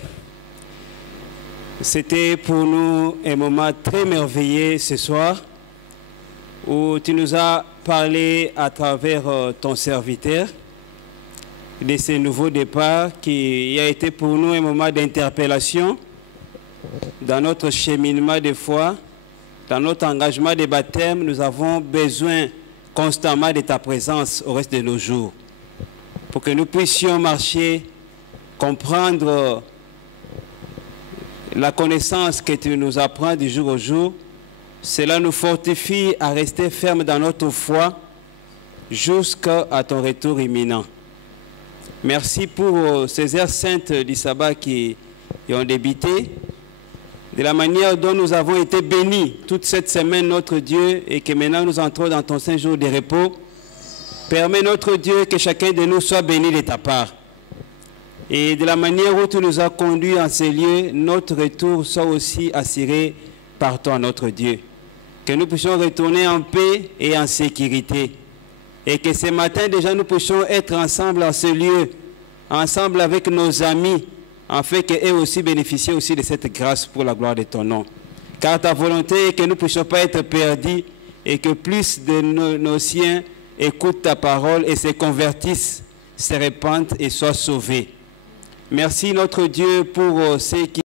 c'était pour nous un moment très merveilleux ce soir où tu nous as parlé à travers ton serviteur de ce nouveau départ qui a été pour nous un moment d'interpellation dans notre cheminement de foi, dans notre engagement de baptême. Nous avons besoin constamment de ta présence au reste de nos jours pour que nous puissions marcher, comprendre la connaissance que tu nous apprends du jour au jour. Cela nous fortifie à rester fermes dans notre foi jusqu'à ton retour imminent. Merci pour ces heures saintes du sabbat qui ont débuté, de la manière dont nous avons été bénis toute cette semaine, notre Dieu, et que maintenant nous entrons dans ton saint jour de repos. Permets, notre Dieu, que chacun de nous soit béni de ta part. Et de la manière où tu nous as conduits en ces lieux, notre retour soit aussi assuré par toi, notre Dieu. Que nous puissions retourner en paix et en sécurité. Et que ce matin déjà nous puissions être ensemble en ce lieu, ensemble avec nos amis, afin qu'eux aussi bénéficient aussi de cette grâce pour la gloire de ton nom. Car ta volonté est que nous ne puissions pas être perdus et que plus de nos siens écoutent ta parole et se convertissent, se répandent et soient sauvés. Merci notre Dieu pour ceux qui